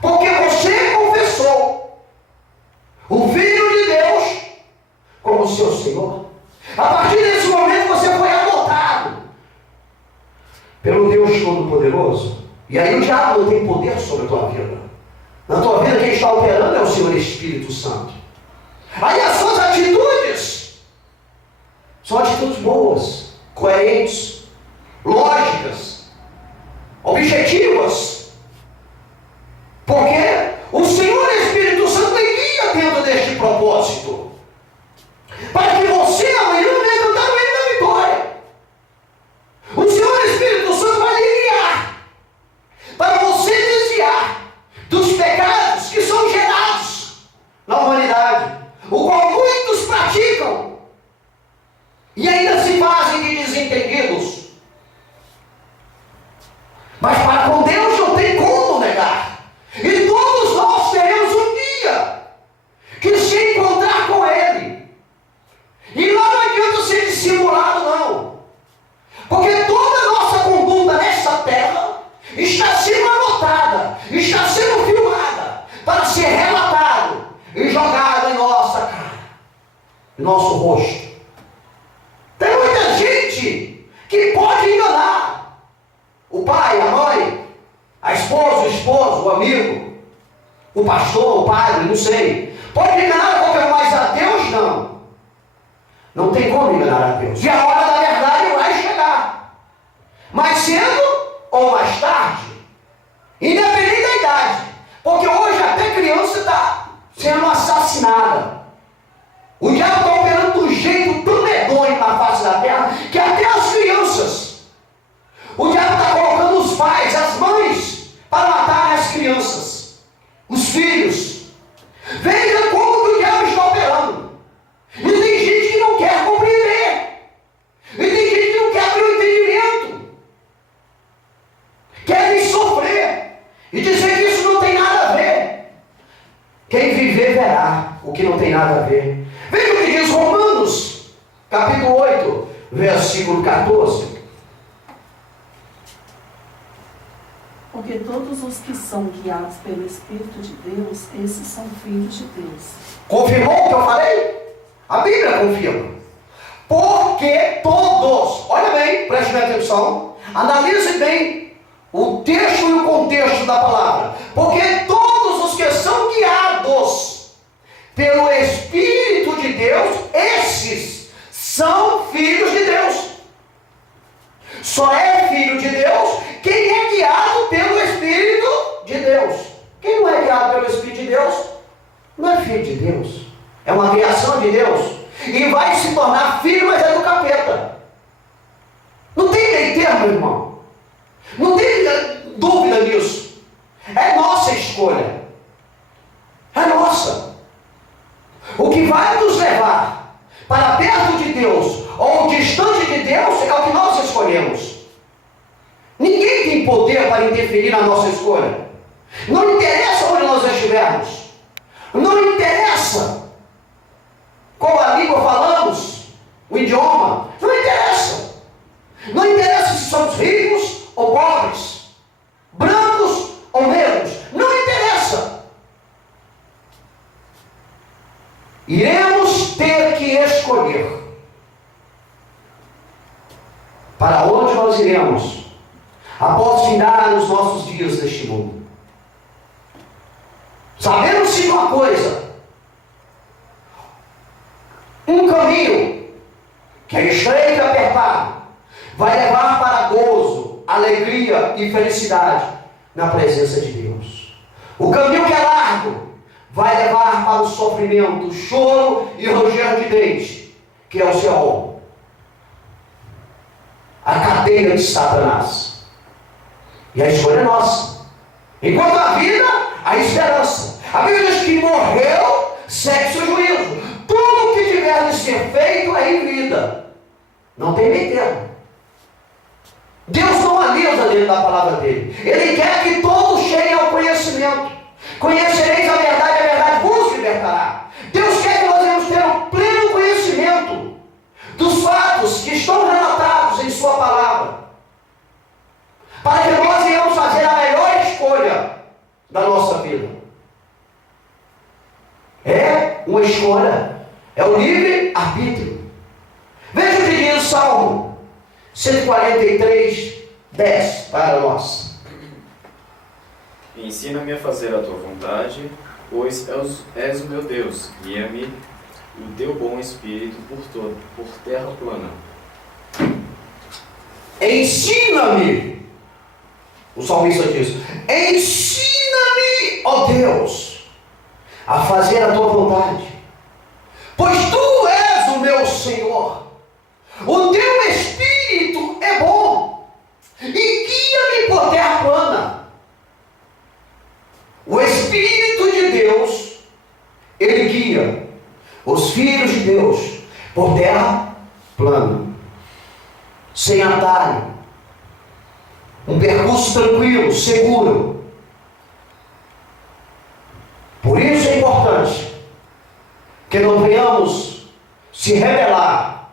Porque você confessou o Filho de Deus como seu Senhor. A partir desse momento você foi adotado pelo Deus Todo-Poderoso. E aí o diabo não tem poder sobre a tua vida. Na tua vida quem está operando é o Senhor Espírito Santo. Aí as suas atitudes são atitudes boas, coerentes, lógicas, objetivas. Porque o Senhor Espírito Santo lhe guia dentro deste propósito, para que você amanhã venha cantar o hino da vitória. O Senhor Espírito Santo vai lhe guiar para você desviar dos pecados que são gerados na humanidade, o qual muitos praticam e ainda se fazem de desentendidos. Mas para com Deus não tem como negar. E todos nós teremos um dia que se encontrar com Ele. E lá não adianta ser dissimulado, não. Porque toda a nossa conduta nesta terra está sendo anotada, está sendo filmada, para ser relatado e jogado em nossa cara, em nosso rosto. Tem muita gente que pode enganar o pai, a mãe, a esposa, o esposo, o amigo, o pastor, o padre, não sei. Pode enganar qualquer um, mas a Deus não. Não tem como enganar a Deus. E a hora da verdade vai chegar. Mais cedo ou mais tarde. Independente da idade. Porque hoje até criança está sendo assassinada. O diabo está operando de um jeito tão medonho na face da terra, que até as crianças, o diabo está colocando os pais, as mães, para matar as crianças, os filhos. Veja como o diabo está operando. E tem gente que não quer compreender. E tem gente que não quer ter o entendimento. revelar o que não tem nada a ver. Veja o que diz Romanos, capítulo 8, versículo 14. Porque todos os que são guiados pelo Espírito de Deus, esses são filhos de Deus. Confirmou o que eu falei? A Bíblia confirma. Porque todos, olha bem, preste bem atenção, analise bem o texto e o contexto da palavra. Porque todos os que são guiados pelo Espírito de Deus, esses são filhos de Deus. Só é filho de Deus quem é guiado pelo Espírito de Deus. Quem não é guiado pelo Espírito de Deus, não é filho de Deus. É uma criação de Deus. E vai se tornar filho, mas é do capeta. Não tem meio termo, irmão. Não tem dúvida nisso. É nossa escolha. É nossa. O que vai nos levar para perto de Deus ou distante de Deus é o que nós escolhemos. Ninguém tem poder para interferir na nossa escolha. Não interessa onde nós estivermos. Não interessa qual a língua falamos, o idioma. Não interessa. Não interessa se somos ricos ou pobres, brancos ou negros. Não interessa. Iremos ter que escolher para onde nós iremos após findar os nossos dias neste mundo. Sabemos sim uma coisa: um caminho que é estreito e apertado vai levar para gozo, alegria e felicidade na presença de Deus. O caminho que é largo vai levar para o sofrimento, choro e ranger de dente, que é o Seol, a cadeia de Satanás. E a escolha é nossa. Enquanto a vida, a esperança. A Bíblia diz que morreu, sexo e juízo. Tudo que tiver de ser feito é em vida. Não tem meio termo. Deus não alisa dentro da palavra dele. Ele quer que todos cheguem ao conhecimento. Conhecereis a verdade vos libertará. Deus quer que nós venhamos ter um pleno conhecimento dos fatos que estão relatados em sua palavra, para que nós venhamos fazer a melhor escolha da nossa vida. É uma escolha, é o livre-arbítrio. Veja o que diz o Salmo 143, 10 para nós. Ensina-me a fazer a tua vontade, pois és o meu Deus. Guia-me o teu bom espírito por terra plana. Ensina-me, o salmista diz, ensina-me, ó Deus, a fazer a tua vontade, pois tu és o meu Senhor. O teu espírito é bom e guia-me por terra plana. O Espírito de Deus, ele guia os filhos de Deus por terra plana, sem atalho, um percurso tranquilo, seguro. Por isso é importante que não venhamos se rebelar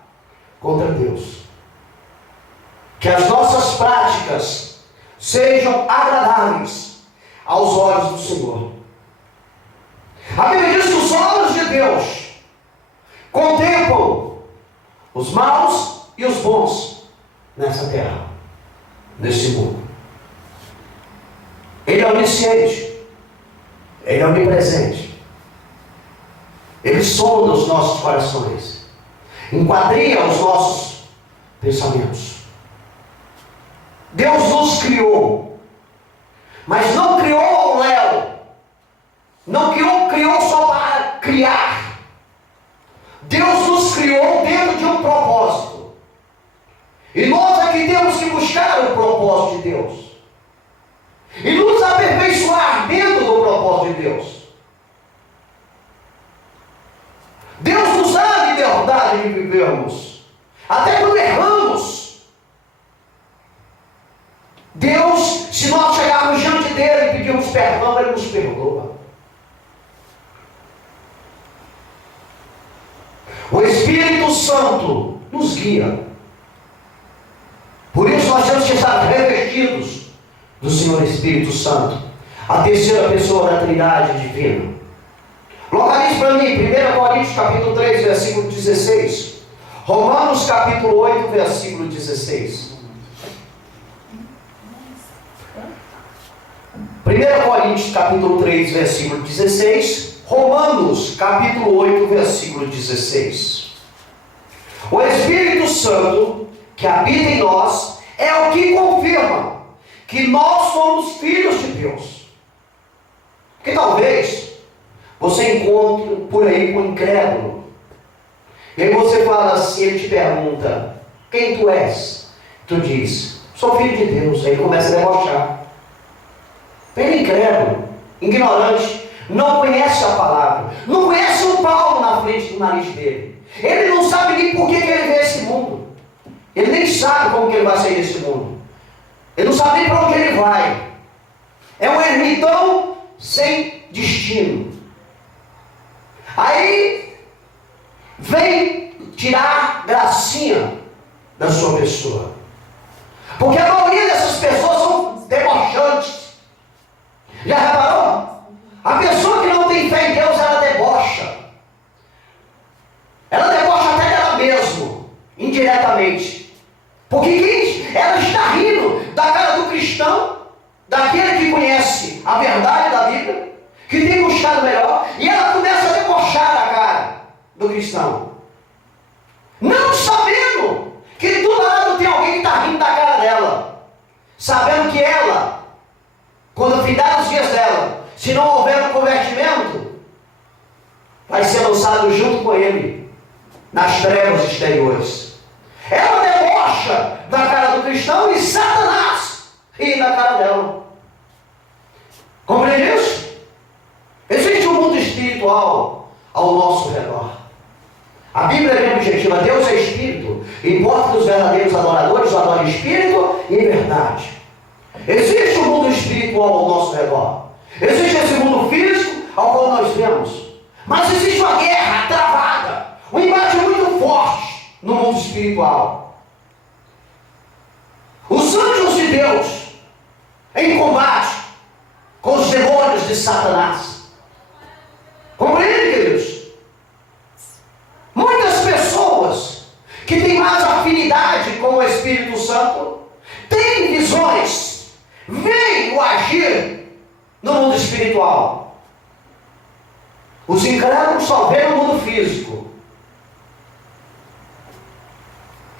contra Deus, que as nossas práticas sejam agradáveis aos olhos do Senhor. A Bíblia diz que os olhos de Deus contemplam os maus e os bons nessa terra, nesse mundo. Ele é onisciente, ele é onipresente, ele sonda os nossos corações, enquadria os nossos pensamentos. Deus nos criou, mas não criou ao léu, não criou só para criar. Deus nos criou dentro de um propósito, e nós aqui temos que buscar o propósito de Deus e nos aperfeiçoar dentro do propósito de Deus. Deus nos dá a liberdade de vivermos, até quando erramos. Deus, se nós chegarmos diante dele e pedirmos perdão, ele nos perdoa. O Espírito Santo nos guia. Por isso nós temos que estar revestidos do Senhor Espírito Santo, a terceira pessoa da Trindade divina. Localize para mim, 1 Coríntios capítulo 3, versículo 16. Romanos capítulo 8, versículo 16. 1 Coríntios capítulo 3, versículo 16. Romanos capítulo 8, versículo 16. O Espírito Santo que habita em nós é o que confirma que nós somos filhos de Deus. Porque talvez você encontre por aí com um incrédulo, e aí você fala assim, ele te pergunta: quem tu és? Tu diz: sou filho de Deus. Aí ele começa a debochar. Ele é incrédulo, ignorante, não conhece a palavra, não conhece o Paulo na frente do nariz dele. Ele não sabe nem por que ele veio a esse mundo. Ele nem sabe como que ele vai sair desse mundo. Ele não sabe nem para onde ele vai. É um ermitão sem destino. Aí vem tirar gracinha da sua pessoa. Porque a maioria dessas pessoas são debochantes. Já reparou? A pessoa que não tem fé em Deus, ela debocha. Ela debocha até dela mesma, indiretamente. Porque ela está rindo da cara do cristão, daquele que conhece a verdade da Bíblia, que tem buscado melhor, e ela começa a debochar a cara do cristão. Não sabendo que do lado tem alguém que está rindo da cara dela. Sabendo que ela, quando findar os dias dela, se não houver um convertimento, vai ser lançado junto com ele nas trevas exteriores. Ela debocha da cara do cristão e Satanás ri da cara dela. Compreende isso? Existe um mundo espiritual ao nosso redor. A Bíblia é bem objetiva. Deus é Espírito. Importa que os verdadeiros adoradores o adorem em Espírito e em verdade. Existe um mundo espiritual ao nosso redor. Existe esse mundo físico ao qual nós vemos. Mas existe uma guerra travada, um embate muito forte no mundo espiritual. Os anjos de Deus em combate com os demônios de Satanás. Compreende, queridos? Muitas pessoas que têm mais afinidade com o Espírito Santo têm visões, veem o agir no mundo espiritual. Os incrédulos só veem no mundo físico.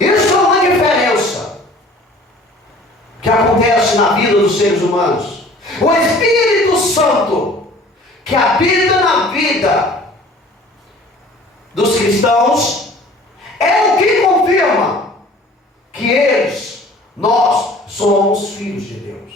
Isso é uma diferença que acontece na vida dos seres humanos. O Espírito Santo que habita na vida dos cristãos é o que confirma que nós somos filhos de Deus.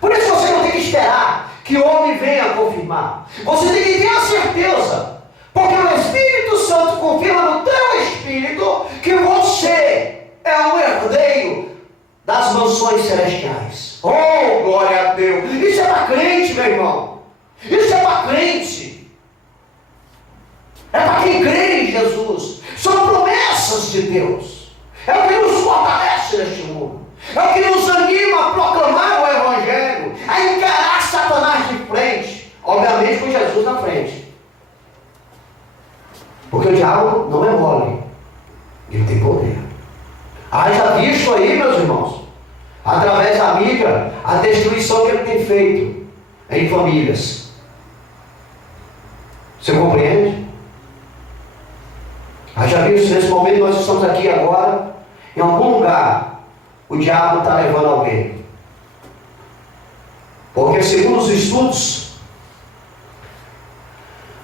Por isso você não tem que esperar que o homem venha confirmar. Você tem que ter a certeza, porque o Espírito Santo confirma no teu espírito que você é um herdeiro das mansões celestiais. Oh, glória a Deus! Isso é para crente, meu irmão. Isso é para crente. É para quem crê em Jesus. São promessas de Deus. É o que nos fortalece neste mundo. É o que nos anima a proclamar o Evangelho, a encarar Satanás de frente, obviamente com Jesus na frente. Porque o diabo não é mole, ele tem poder. Haja visto aí, meus irmãos, através da mídia, a destruição que ele tem feito em famílias. Você compreende? Haja visto, nesse momento nós estamos aqui agora, em algum lugar, o diabo está levando alguém. Porque segundo os estudos,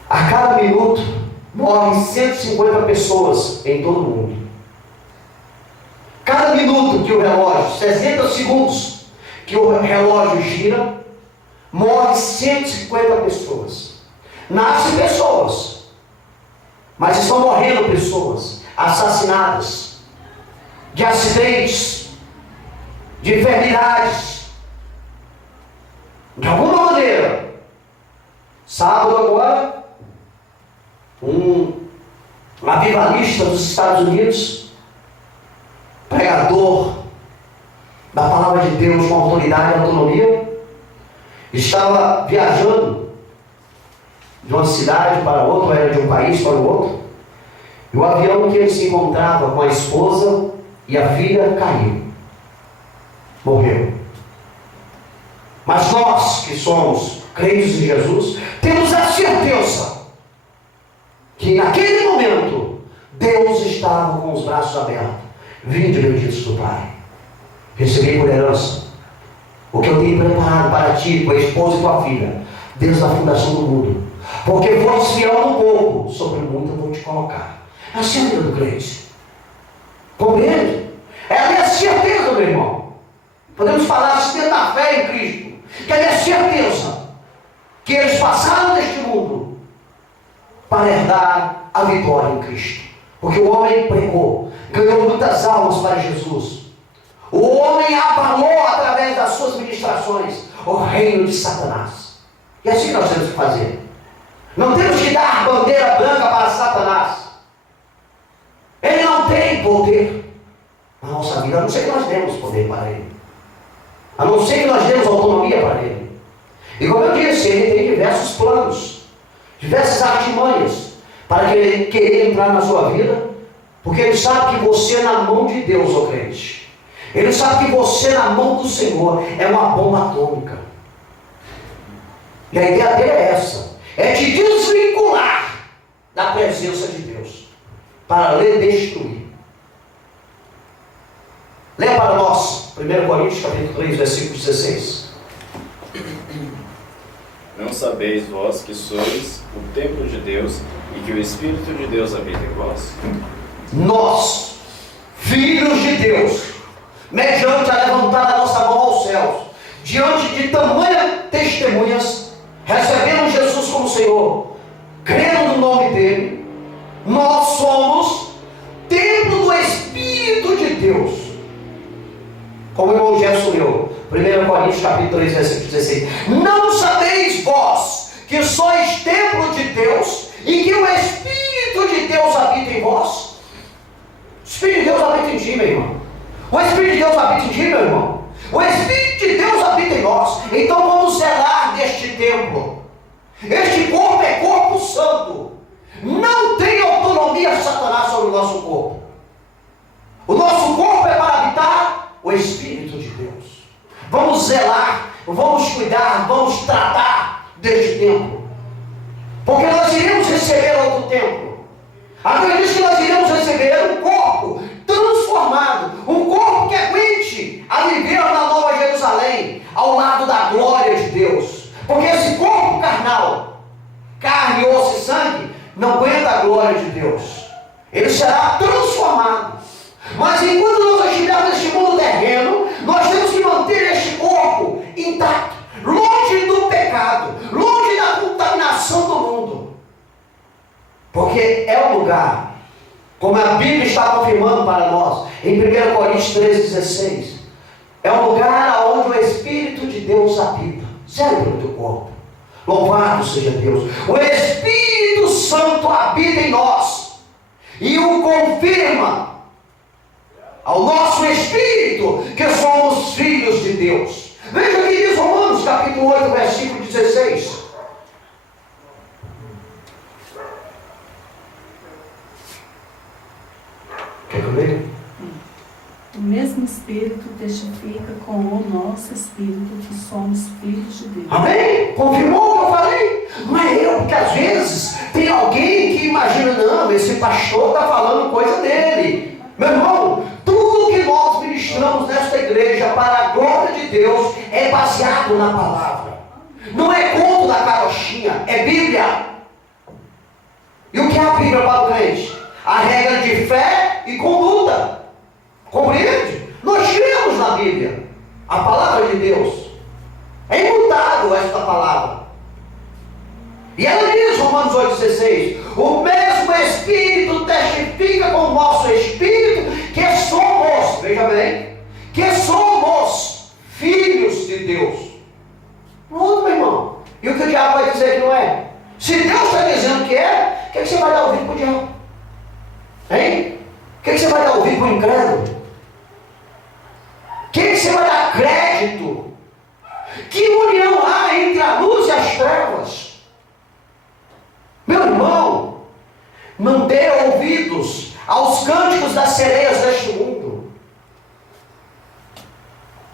a cada minuto morrem 150 pessoas em todo o mundo. Cada minuto que o relógio, 60 segundos que o relógio gira, morrem 150 pessoas. Nascem pessoas, mas estão morrendo pessoas assassinadas de acidentes, de enfermidades, de alguma maneira. Sábado agora, um avivalista dos Estados Unidos, pregador da palavra de Deus com autoridade e autonomia, estava viajando de uma cidade para outra, era de um país para o outro, e o avião que ele se encontrava com a esposa e a filha caiu, morreu. Mas nós que somos crentes em Jesus, temos a certeza que naquele momento Deus estava com os braços abertos. Vinde, benditos do Pai, recebi por herança o que eu tenho preparado para ti, tua esposa e tua filha, desde a fundação do mundo. Porque foste fiel no pouco, sobre o muito eu vou te colocar. É a certeza do crente. Compreende? É a minha certeza, meu irmão. Podemos falar assim da fé em Cristo, que é a minha certeza que eles passaram deste mundo para herdar a vitória em Cristo. Porque o homem pregou, ganhou muitas almas para Jesus. O homem abalou através das suas ministrações o reino de Satanás. E assim nós temos que fazer. Não temos que dar bandeira branca para Satanás. Ele não tem poder na nossa vida, a não ser que nós demos poder para ele. A não ser que nós demos autonomia para ele. E como eu disse, ele tem diversos planos, diversas artimanhas para querer entrar na sua vida, porque ele sabe que você é na mão de Deus, ó crente. Ele sabe que você na mão do Senhor é uma bomba atômica. E a ideia dele é essa: é te desvincular da presença de Deus, para lhe destruir. Leia para nós, 1 Coríntios capítulo 3, versículo 16. Não sabeis vós que sois o templo de Deus e que o Espírito de Deus habita em vós? Nós, filhos de Deus, mediante a levantar a nossa mão aos céus, diante de tamanha testemunhas, recebemos Jesus como Senhor, crendo no nome dele, nós somos templo do Espírito de Deus. Como o irmão Jefferson leu, 1 Coríntios capítulo 3, versículo 16. Não sabeis vós que sois templo de Deus e que o Espírito de Deus habita em vós? O Espírito de Deus habita em ti, meu irmão. O Espírito de Deus habita em ti, meu irmão. O Espírito de Deus habita em nós. Então vamos zelar deste templo. Este corpo é corpo santo. Não tem autonomia Satanás sobre o nosso corpo. O nosso corpo é para habitar o Espírito de Deus. Vamos zelar, vamos cuidar, vamos tratar deste templo. Porque nós iremos receber outro templo. A Bíblia diz que nós iremos receber um corpo transformado, um corpo que aguente a viver na Nova Jerusalém, ao lado da glória de Deus. Porque esse corpo carnal, carne, osso e sangue, não aguenta a glória de Deus. Ele será transformado. Mas enquanto nós estivermos neste mundo terreno, nós temos que manter este corpo intacto, longe do pecado, longe da contaminação do mundo. Porque é um lugar, como a Bíblia está confirmando para nós, em 1 Coríntios 13,16, é um lugar onde o Espírito de Deus habita. Zero pelo teu corpo. Louvado seja Deus. O Espírito Santo habita em nós e o confirma ao nosso espírito que somos filhos de Deus. Veja o que diz Romanos capítulo 8, versículo 16. Quer que eu leia? O mesmo Espírito testifica com o nosso Espírito que somos filhos de Deus. Amém? Confirmou o que eu falei? Não é eu, porque às vezes tem alguém que imagina, não, esse pastor está falando coisa dele. Meu irmão, tudo que nós ministramos nesta igreja para a glória de Deus é baseado na palavra. Não é conto da carochinha, é Bíblia. E o que é a Bíblia para o crente? A regra de fé e conduta. Compreende? Nós cremos na Bíblia, a palavra de Deus. É imutável esta palavra. E ela diz, Romanos 8,16, o mesmo Espírito testifica com o nosso Espírito que somos, veja bem, que somos filhos de Deus. Pronto, meu irmão. E o que o diabo vai dizer que não é? Se Deus está dizendo que é, o que você vai dar ouvido para o diabo? irmão, não dê ouvidos aos cânticos das sereias deste mundo.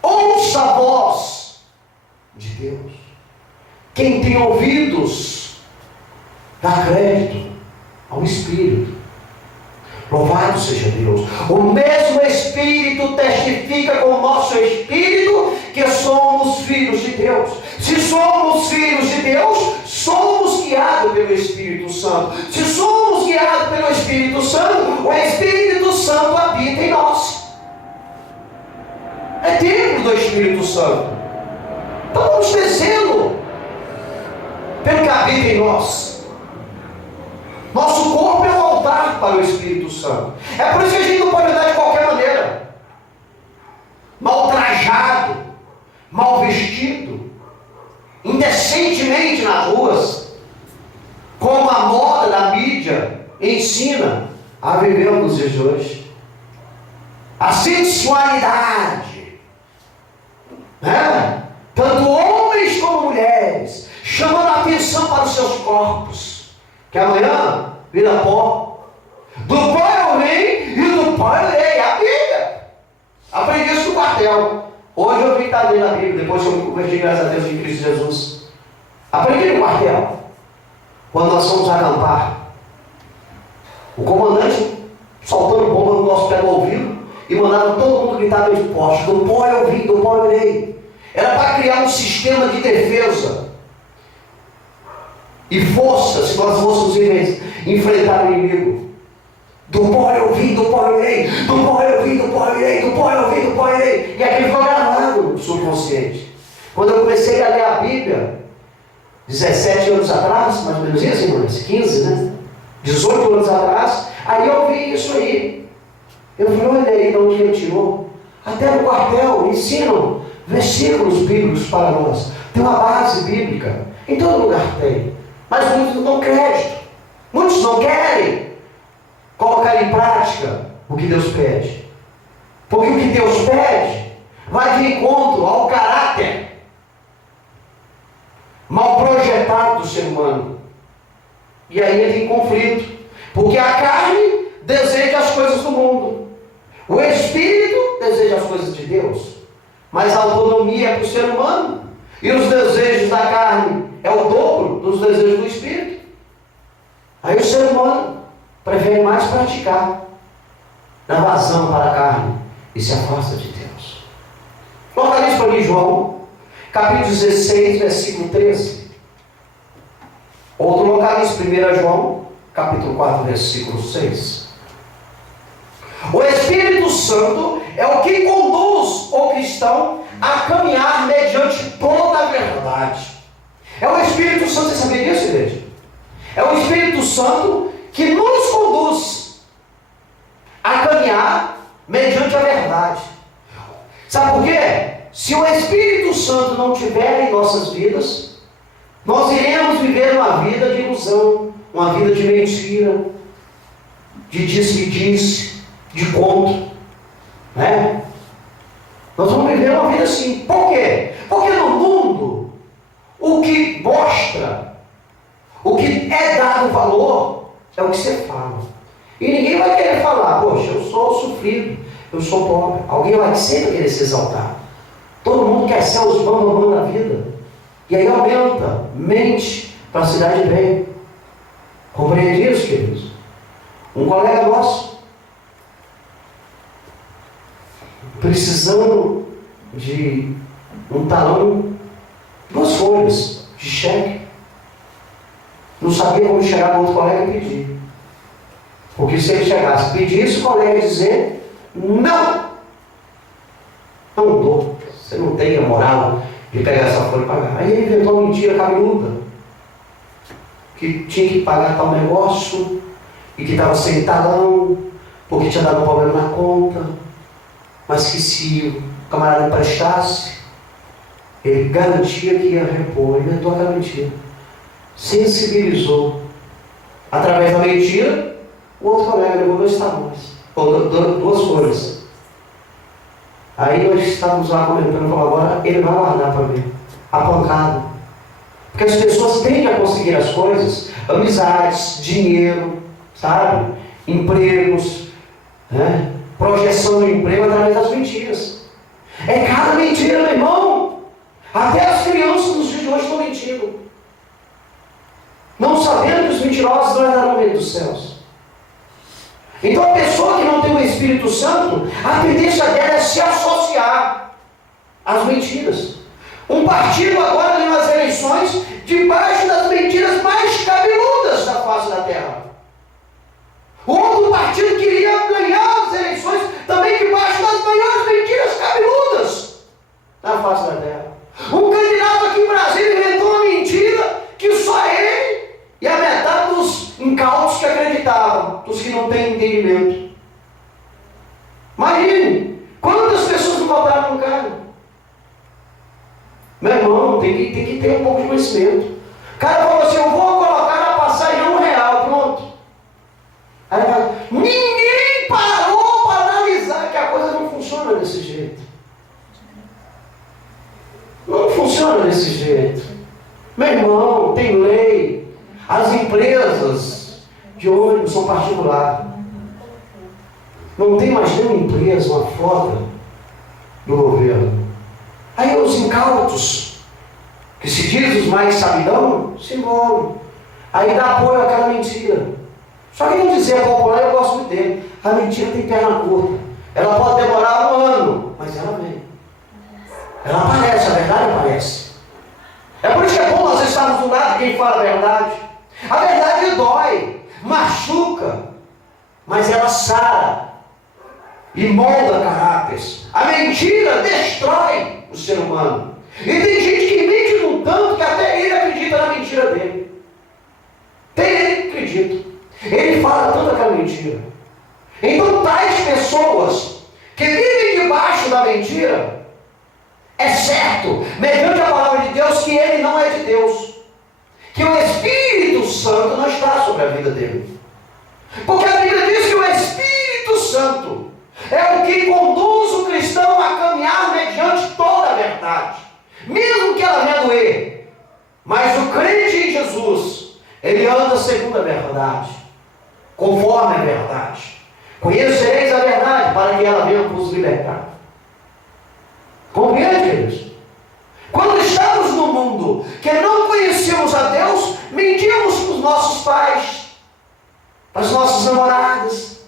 Ouça a voz de Deus. Quem tem ouvidos, dá crédito ao Espírito. Louvado seja Deus. O mesmo Espírito testifica com o nosso Espírito que somos filhos de Deus. Se somos filhos de Deus, somos guiados pelo Espírito Santo. Se somos guiados pelo Espírito Santo, o Espírito Santo habita em nós. É templo do Espírito Santo. Então vamos descê-lo pelo que habita em nós. Nosso corpo é um altar para o Espírito Santo. É por isso que a gente não pode andar de qualquer maneira. Mal trajado, mal vestido, indecentemente nas ruas, como a moda da mídia ensina a viver nos dias de hoje. A sensualidade, né? Tanto homens como mulheres, chamando a atenção para os seus corpos, que amanhã vira pó. Do pó eu vim e do pó eu irei. A Bíblia. Aprendi isso no quartel. Hoje eu vim estar lendo a Bíblia, depois que eu me converti, graças a Deus, em Cristo Jesus. Aprendi no quartel. Quando nós fomos acampar, o comandante soltando bomba no nosso pé do ouvido e mandava todo mundo gritar nos postos: do pó eu vim, do pó eu irei. Era para criar um sistema de defesa e força, se nós fôssemos enfrentar o inimigo. Do pó eu vim, do pó eu irei, do pó eu vim, do pó eu irei, do pó eu vim, do pó eu irei. E aquilo ficou gravado no subconsciente. Quando eu comecei a ler a Bíblia, 17 anos atrás, mais ou menos isso, irmãos, 15, né? 18 anos atrás, aí eu vi isso aí. Eu falei: olha aí de onde ele tirou. Até no quartel ensinam versículos bíblicos para nós. Tem uma base bíblica, em todo lugar tem. Mas muitos não dão crédito. Muitos não querem colocar em prática o que Deus pede. Porque o que Deus pede vai de encontro ao caráter mal projetado do ser humano. E aí entra em conflito. Porque a carne deseja as coisas do mundo. O Espírito deseja as coisas de Deus. Mas a autonomia é para o ser humano. E os desejos da carne é o dobro dos desejos do Espírito. Aí o ser humano prefere mais praticar na vazão para a carne e se afasta de Deus. Localize para mim João, capítulo 16, versículo 13. Outro localize 1 João, capítulo 4, versículo 6. O Espírito Santo é o que conduz o cristão a caminhar mediante toda a verdade. É o Espírito Santo, você sabia disso, igreja? É o Espírito Santo que nos conduz a caminhar mediante a verdade. Sabe por quê? Se o Espírito Santo não estiver em nossas vidas, nós iremos viver uma vida de ilusão, uma vida de mentira, de disse-me-disse, de conto, né? Nós vamos viver uma vida assim. Por quê? Porque no mundo, o que mostra, o que é dado valor, é o que você fala. E ninguém vai querer falar: poxa, eu sou sofrido, eu sou pobre. Alguém vai sempre querer se exaltar. Todo mundo quer ser os bambambam da vida. E aí aumenta, mente para a cidade bem. Compreende isso, queridos? Um colega nosso, precisando de um talão, 2 folhas de cheque, não sabia como chegar para outro colega e pedir. Porque se ele chegasse e pedisse, o colega ia dizer: não dou, você não tem a moral de pegar essa folha e pagar. Aí ele inventou uma mentira cabeluda, que tinha que pagar tal negócio e que estava sem talão porque tinha dado um problema na conta, mas que se o camarada emprestasse, ele garantia que ia repor. Ele inventou aquela mentira, sensibilizou. Através da mentira, o outro colega levou 2 talões, ou 2 folhas. Aí nós estávamos lá comentando: falou, agora ele vai guardar para mim a pancada. Porque as pessoas tendem a conseguir as coisas amizades, dinheiro, sabe? Empregos, né? Projeção de emprego através das mentiras. É cada mentira, meu irmão. Até as crianças nos dias de hoje estão mentindo, não sabendo que os mentirosos não herdarão o reino dos céus. Então a pessoa que não tem o Espírito Santo, a tendência dela é se associar às mentiras. Um partido agora ganhou as eleições debaixo das mentiras mais cabeludas da face da terra. Outro partido queria ganhar as eleições também debaixo das maiores mentiras cabeludas na face da terra. Um candidato aqui em Brasília inventou uma mentira que só ele e a metade dos incautos que acreditavam, dos que não têm entendimento. Imagine quantas pessoas não votaram no cara. Meu irmão, tem que ter um pouco de conhecimento. O cara falou assim: eu vou colocar na passagem R$1, pronto. Aí ele fala: ninguém parou para analisar que a coisa não funciona desse jeito. Não funciona desse jeito. Meu irmão, tem lei. As empresas de ônibus são particulares. Não tem mais nenhuma empresa, uma frota do governo. Aí os incautos, que se diz os mais sabidão, se envolvem. Aí dá apoio àquela mentira. Só que não dizer popular, eu gosto muito dele. A mentira tem perna curta. Ela pode demorar 1 ano, mas ela vem. Ela aparece, a verdade aparece. É por isso que é bom nós estarmos do lado de quem fala a verdade. A verdade dói, machuca, mas ela sara e molda caráteres. A mentira destrói o ser humano. E tem gente que mente num tanto que até ele acredita na mentira dele. Tem ele que acredita. Ele fala tanto aquela mentira. Então tais pessoas que vivem debaixo da mentira, é certo, mediante a palavra de Deus, que ele não é de Deus, que o Espírito Santo não está sobre a vida dele. Porque a Bíblia diz que o Espírito Santo é o que conduz o cristão a caminhar mediante toda a verdade, mesmo que ela venha doer. Mas o crente em Jesus, ele anda segundo a verdade, conforme a verdade. Conhecereis a verdade para que ela venha vos libertar. Compreende, queridos? Quando estamos no mundo que não conhecemos a Deus, mentimos para os nossos pais, para as nossas namoradas,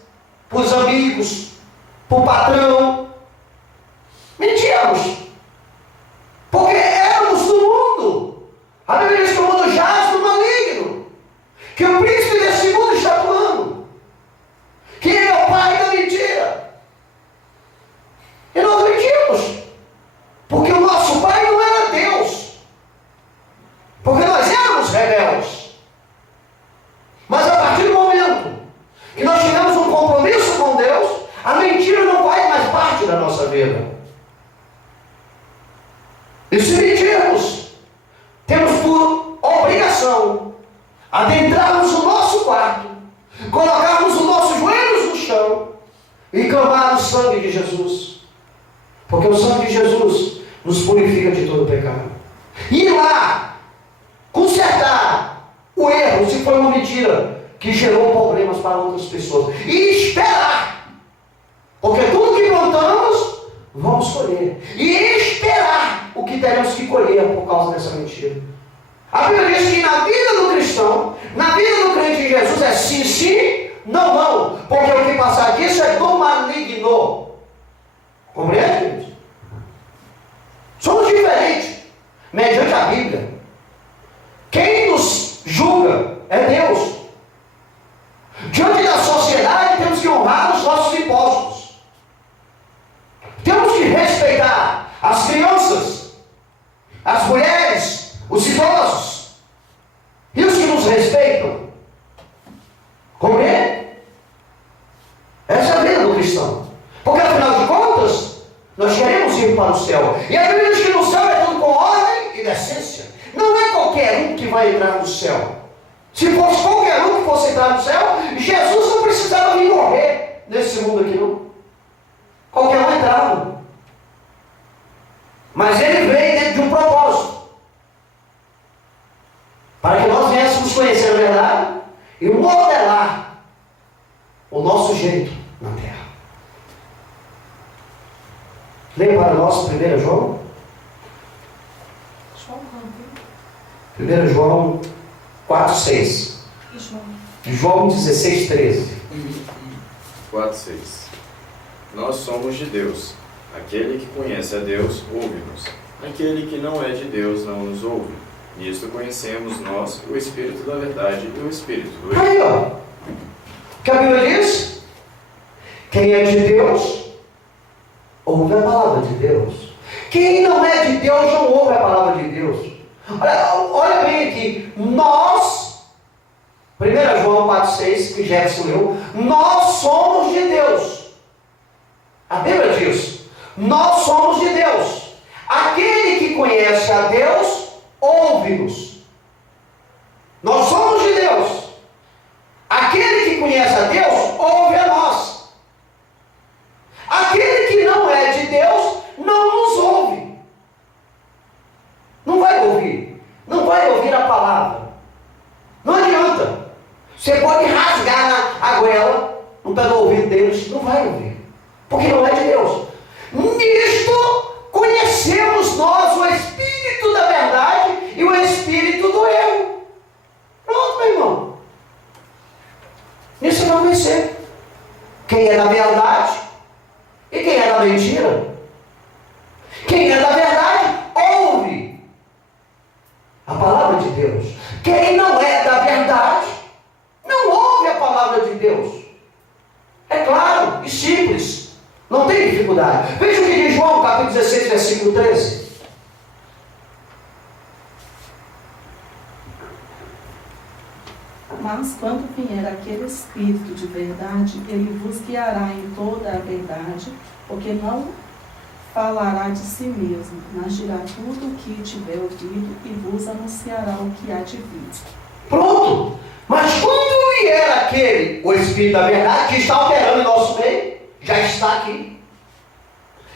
para os amigos, para o patrão. Mentíamos, porque éramos do mundo. A Bíblia diz que o mundo jaz no maligno, que o príncipe desse mundo está atuando, que ele é o pai da mentira. E nós mentimos, porque o nosso pai não era Deus, porque nós éramos rebeldes. Mas a partir do momento que nós tivemos um compromisso com Deus, a mentira não faz mais parte da nossa vida. E se mentirmos, temos por obrigação adentrarmos o nosso quarto, colocarmos os nossos joelhos no chão e clamar o sangue de Jesus. Porque o sangue de Jesus nos purifica de todo pecado. E ir lá, consertar o erro, se foi uma mentira que gerou problemas para outras pessoas. E esperar. Porque tudo que plantamos, vamos colher. E esperar o que teremos que colher por causa dessa mentira. A Bíblia diz que na vida do cristão, na vida do crente em Jesus, é sim, sim, não, não. Porque o que passar disso é do maligno. Compreende, gente? Somos diferentes, mediante a Bíblia. Quem nos julga é Deus. Diante da sociedade, temos que honrar os nossos impostos. Temos que respeitar as crianças, as mulheres, os idosos e os que nos respeitam. Compreende? Essa é a vida do cristão. Porque afinal de contas, nós queremos ir para o céu. E a Bíblia diz que no céu é tudo com ordem e decência. Não é qualquer um que vai entrar no céu. Se fosse qualquer um que fosse entrar no céu, Jesus não precisava vir morrer nesse mundo aqui, não. Qualquer um entrava. Mas ele veio dentro de um propósito. Para que nós viéssemos conhecer a verdade 1 João? João quanto? 1 João 4, 6. João. João 16, 13. 4:6. Nós somos de Deus. Aquele que conhece a Deus, ouve-nos. Aquele que não é de Deus, não nos ouve. Nisto conhecemos nós o Espírito da verdade e o Espírito do erro. Aí, ó. O que a Bíblia diz? Quem é de Deus, ouve a palavra de Deus. Quem não é de Deus, não ouve a palavra de Deus. Olha bem aqui. Nós, 1 João 4,6, que Jefferson leu, nós somos de Deus. A Bíblia diz, nós somos de Deus. Aquele que conhece a Deus, ouve-nos. Nós somos de Deus. Aquele que conhece a Deus, ouve a nós. Aquele que não é de Deus, não nos ouve. Não vai ouvir. Não vai ouvir a palavra. Não adianta. Você pode rasgar a goela no pé do ouvido deles, não vai ouvir. Porque não é de Deus. Nisto conhecemos nós o Espírito da verdade e o Espírito do erro. Pronto, meu irmão. Nisso vai conhecer quem é da verdade e quem é da mentira. Quem é da verdade, ouve a palavra de Deus. Quem não é da verdade, não ouve a palavra de Deus. É claro e simples. Não tem dificuldade. Veja o que diz João, capítulo 16, versículo 13. Mas quando vier aquele Espírito de verdade, ele vos guiará em toda a verdade, porque não falará de si mesmo, mas dirá tudo o que tiver ouvido e vos anunciará o que há de vir. Pronto. Mas quando vier aquele, o Espírito da verdade, que está operando em nosso meio, já está aqui.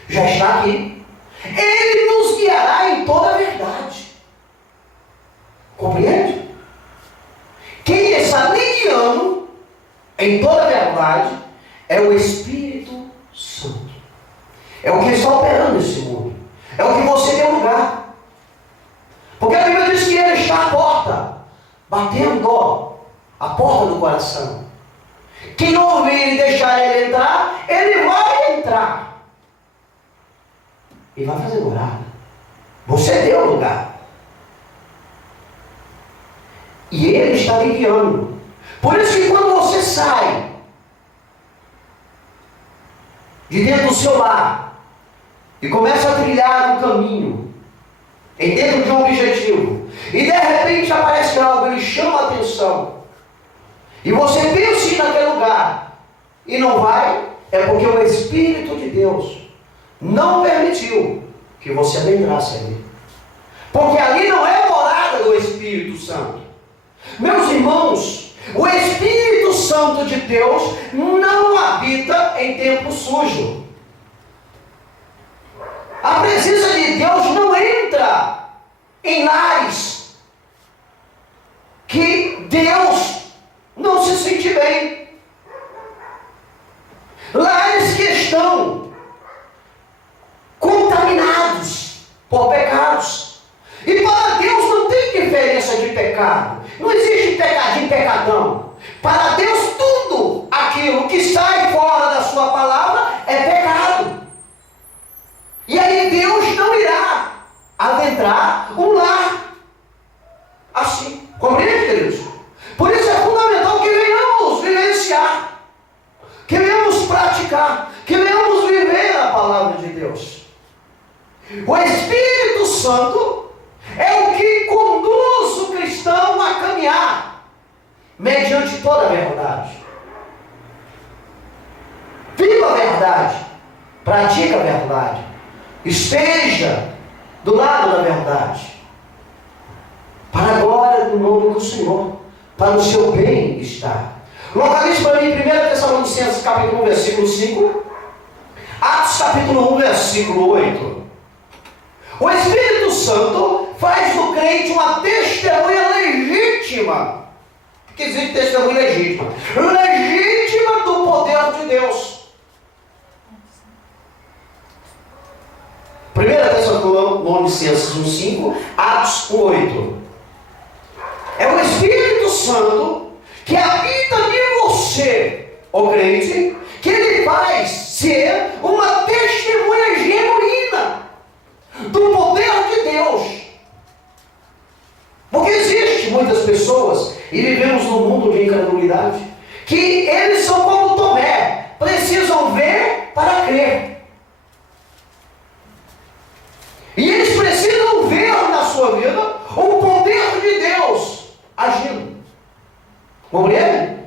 Já está aqui. Ele nos guiará em toda a verdade. Compreende? Quem está me guiando em toda a verdade é o Espírito Santo. É o que está operando nesse mundo. É o que você deu lugar. Porque a Bíblia diz que ele está à porta, batendo a porta do coração. Quem ouvir e deixar ele entrar, ele vai entrar. E vai fazer morada. Você deu lugar. E ele está lhe guiando. Por isso que quando você sai de dentro do seu lar e começa a trilhar um caminho em dentro de um objetivo, e de repente aparece algo, ele chama a atenção, e você pensa em ir naquele lugar e não vai, é porque o Espírito de Deus não permitiu que você adentrasse ali. Porque ali não é a morada do Espírito Santo. Meus irmãos, o Espírito Santo de Deus não habita em templo sujo. A presença de Deus não entra em lares que Deus não se sente bem. Lares que estão contaminados por pecados. E para Deus não tem diferença de pecado. Não existe pecadinho e pecadão. Para Deus tudo aquilo que sai fora da sua palavra é pecado. E aí Deus não irá adentrar um lar assim. Compreende, queridos? Por isso é fundamental que venhamos vivenciar, que venhamos praticar, que venhamos viver a palavra de Deus. O Espírito Santo é o que conduz o cristão a caminhar mediante toda a verdade. Viva a verdade, pratica a verdade, esteja do lado da verdade, para a glória do nome do Senhor, para o seu bem-estar. Localize para mim 1 Tessalonicenses capítulo 1, versículo 5, Atos capítulo 1, versículo 8. O Espírito Santo faz do crente uma testemunha legítima. O que existe testemunha legítima? Legítima do poder de Deus. 1 Colossenses 1,5, Atos 1,8. É o Espírito Santo que habita em você, ó crente, que ele faz ser uma testemunha genuína do poder de Deus. Porque existe muitas pessoas, e vivemos num mundo de incredulidade, que eles são como Tomé, precisam ver para crer. E eles precisam ver na sua vida o poder de Deus agindo. Compreende?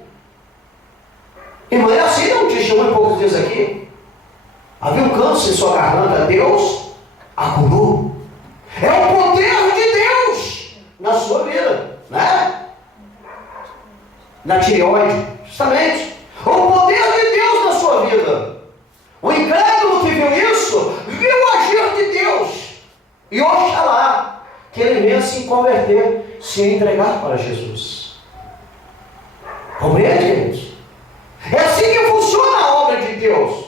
Irmão, é assim, não testemunho poucos dias aqui. Havia um câncer em sua garganta, Deus a curou. É o poder de Deus na sua vida, né? Na tireoide, justamente. O poder de Deus na sua vida. O incrédulo que viu isso, viu o agir de Deus. E oxalá que ele venha se converter, se entregar para Jesus. Compreende, queridos? É assim que funciona a obra de Deus.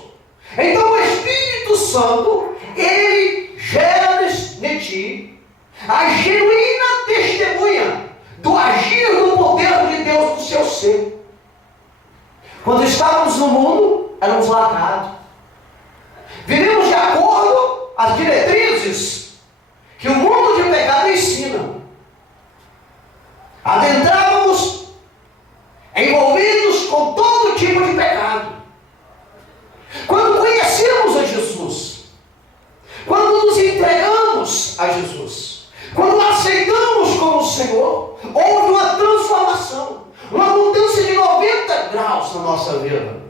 Então o Espírito Santo, ele gera em ti a genuína testemunha do agir do poder de Deus no seu ser. Quando estávamos no mundo, éramos lacrados. Vivemos de acordo às diretrizes que o mundo de pecado ensina. Adentrávamos envolvidos com todo tipo de pecado. Quando conhecemos a Jesus, quando nos entregamos a Jesus, quando aceitamos como Senhor, houve uma transformação, uma mudança de 90 graus na nossa vida.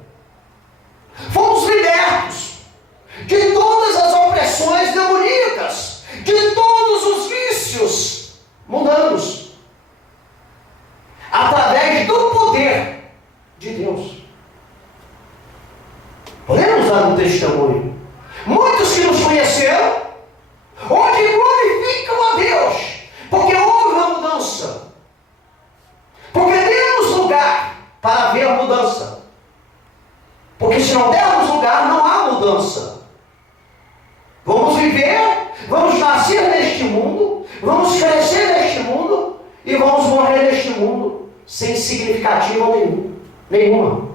Fomos libertos de todas as opressões demoníacas, de todos os vícios mundanos, através do poder de Deus. Podemos dar um testemunho. Muitos que nos conheceram, hoje glorificam a Deus, porque houve uma mudança. Porque demos lugar para ver a mudança. Porque se não dermos lugar, não há mudança. Vamos viver, vamos nascer neste mundo, vamos crescer neste mundo e vamos morrer neste mundo sem significativa nenhuma.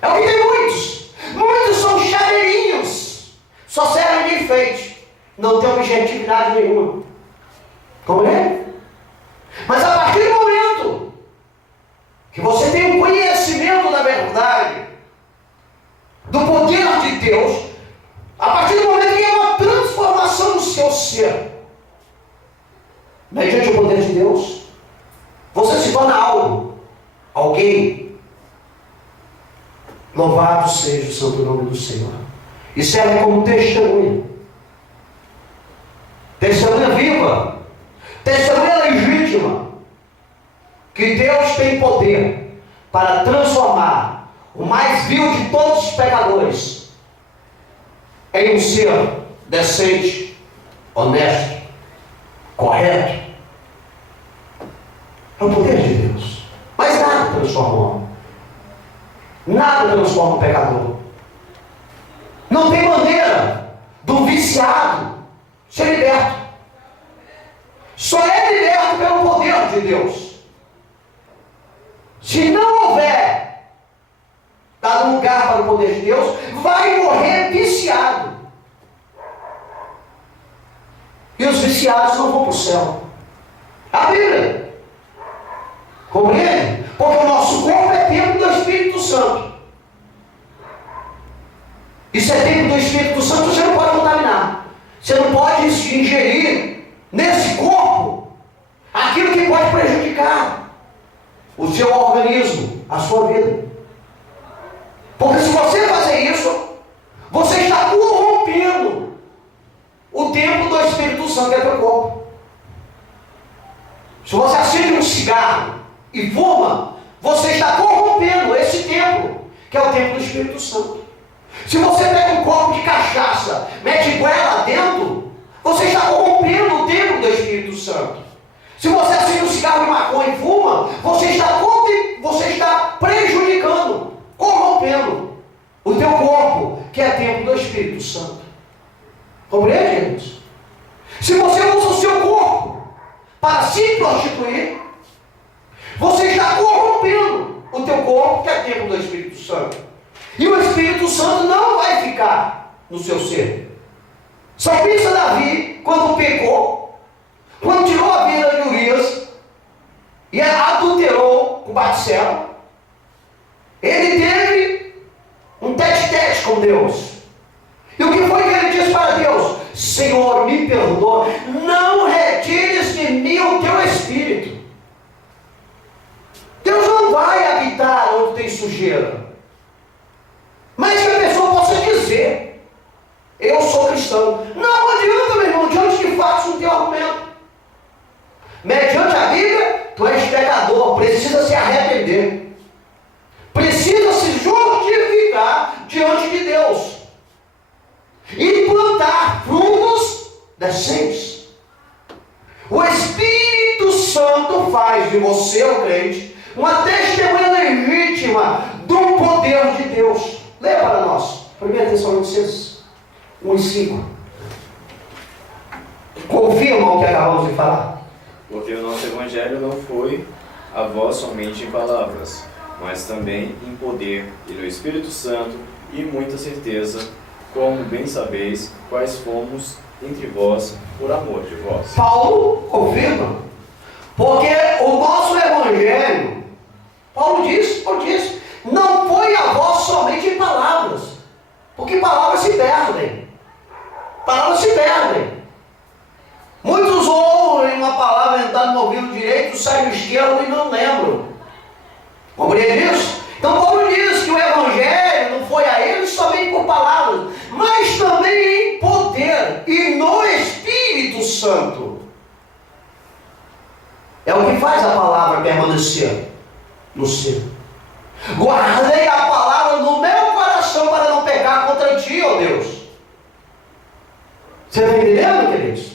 É o que tem muitos. Muitos são chaveirinhos, só servem de enfeite, não tem objetividade nenhuma. Como é? Mas a partir do momento que você tem um conhecimento da verdade, do poder de Deus, a partir do momento que há uma transformação no seu ser, mediante o poder de Deus, você se torna algo, alguém. Louvado seja o santo nome do Senhor. E serve como testemunha. Testemunha viva. Testemunha legítima. Que Deus tem poder para transformar o mais vil de todos os pecadores em um ser decente, honesto, correto. É o poder de Deus. Mas nada transforma o homem. Nada transforma o pecador. Não tem maneira do viciado ser liberto. Só é liberto pelo poder de Deus. Se não houver dado lugar para o poder de Deus, vai morrer viciado. E os viciados não vão para o céu. A Bíblia. Compreende? Porque o nosso corpo é templo do Espírito Santo. E se é templo do Espírito Santo, você não pode contaminar. Você não pode ingerir nesse corpo aquilo que pode prejudicar o seu organismo, a sua vida. Porque se você fazer isso, você está corrompendo o templo do Espírito Santo, que é o teu corpo. Se você acende um cigarro e fuma, você está corrompendo esse templo, que é o templo do Espírito Santo. Se você pega um copo de cachaça, mete goela dentro, você está corrompendo o templo do Espírito Santo. Se você acende um cigarro de maconha e fuma, você está prejudicando, corrompendo o teu corpo, que é templo do Espírito Santo. Compreende, gente? Se você usa o seu corpo para se prostituir, você está corrompendo o teu corpo, que é templo do Espírito Santo. E o Espírito Santo não vai ficar no seu ser. Só pensa Davi, quando pecou, quando tirou a vida de Urias e adulterou com Batseba, ele teve um tete-tete com Deus. E o que foi que ele disse para Deus? Senhor, me perdoa, não retires de mim o teu Espírito. Deus não vai habitar onde tem sujeira. Mas que a pessoa possa dizer, eu sou cristão. Não adianta, meu irmão, diante de fatos não tem argumento. Mediante a Bíblia, tu és pecador, precisa se arrepender. Precisa se justificar diante de Deus. E plantar frutos decentes. O Espírito Santo faz de você, o crente, uma testemunha legítima do poder de Deus. Leia para nós, 1 Tessalonicenses 1:5. Confirma o que acabamos de falar. Porque o nosso Evangelho não foi a vós somente em palavras, mas também em poder e no Espírito Santo e muita certeza, como bem sabeis, quais fomos entre vós por amor de vós. Paulo confirma. Porque o nosso Evangelho, Paulo diz, não foi a vós somente em palavras. Porque palavras se perdem. Palavras se perdem. Muitos ouvem uma palavra entrar no ouvido direito, sai no esquerdo e não lembram. Compreende isso? Então Paulo diz que o Evangelho não foi a ele somente por palavras, mas também em poder e no Espírito Santo. É o que faz a palavra permanecer no ser. Guardei a palavra no meu coração para não pecar contra ti, ó Deus. Você está entendendo, queridos?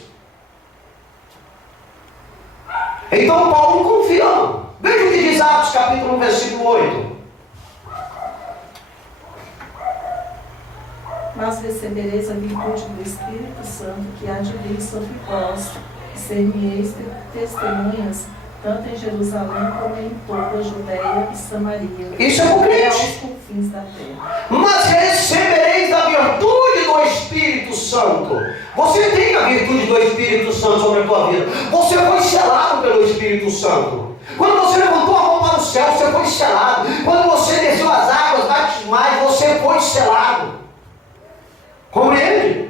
Então Paulo confirma. Veja o que diz Atos capítulo 1, versículo 8. Mas recebereis a virtude do Espírito Santo que há de vir sobre vós, e ser-me-eis testemunhas, tanto em Jerusalém como em toda a Judéia e Samaria. Isso é pro crente. Aos confins da terra. Mas recebereis a virtude do Espírito Santo. Você tem a virtude do Espírito Santo sobre a tua vida. Você foi selado pelo Espírito Santo. Quando você levantou a mão para o céu, você foi selado. Quando você desceu as águas batismais, você foi selado. Compreende?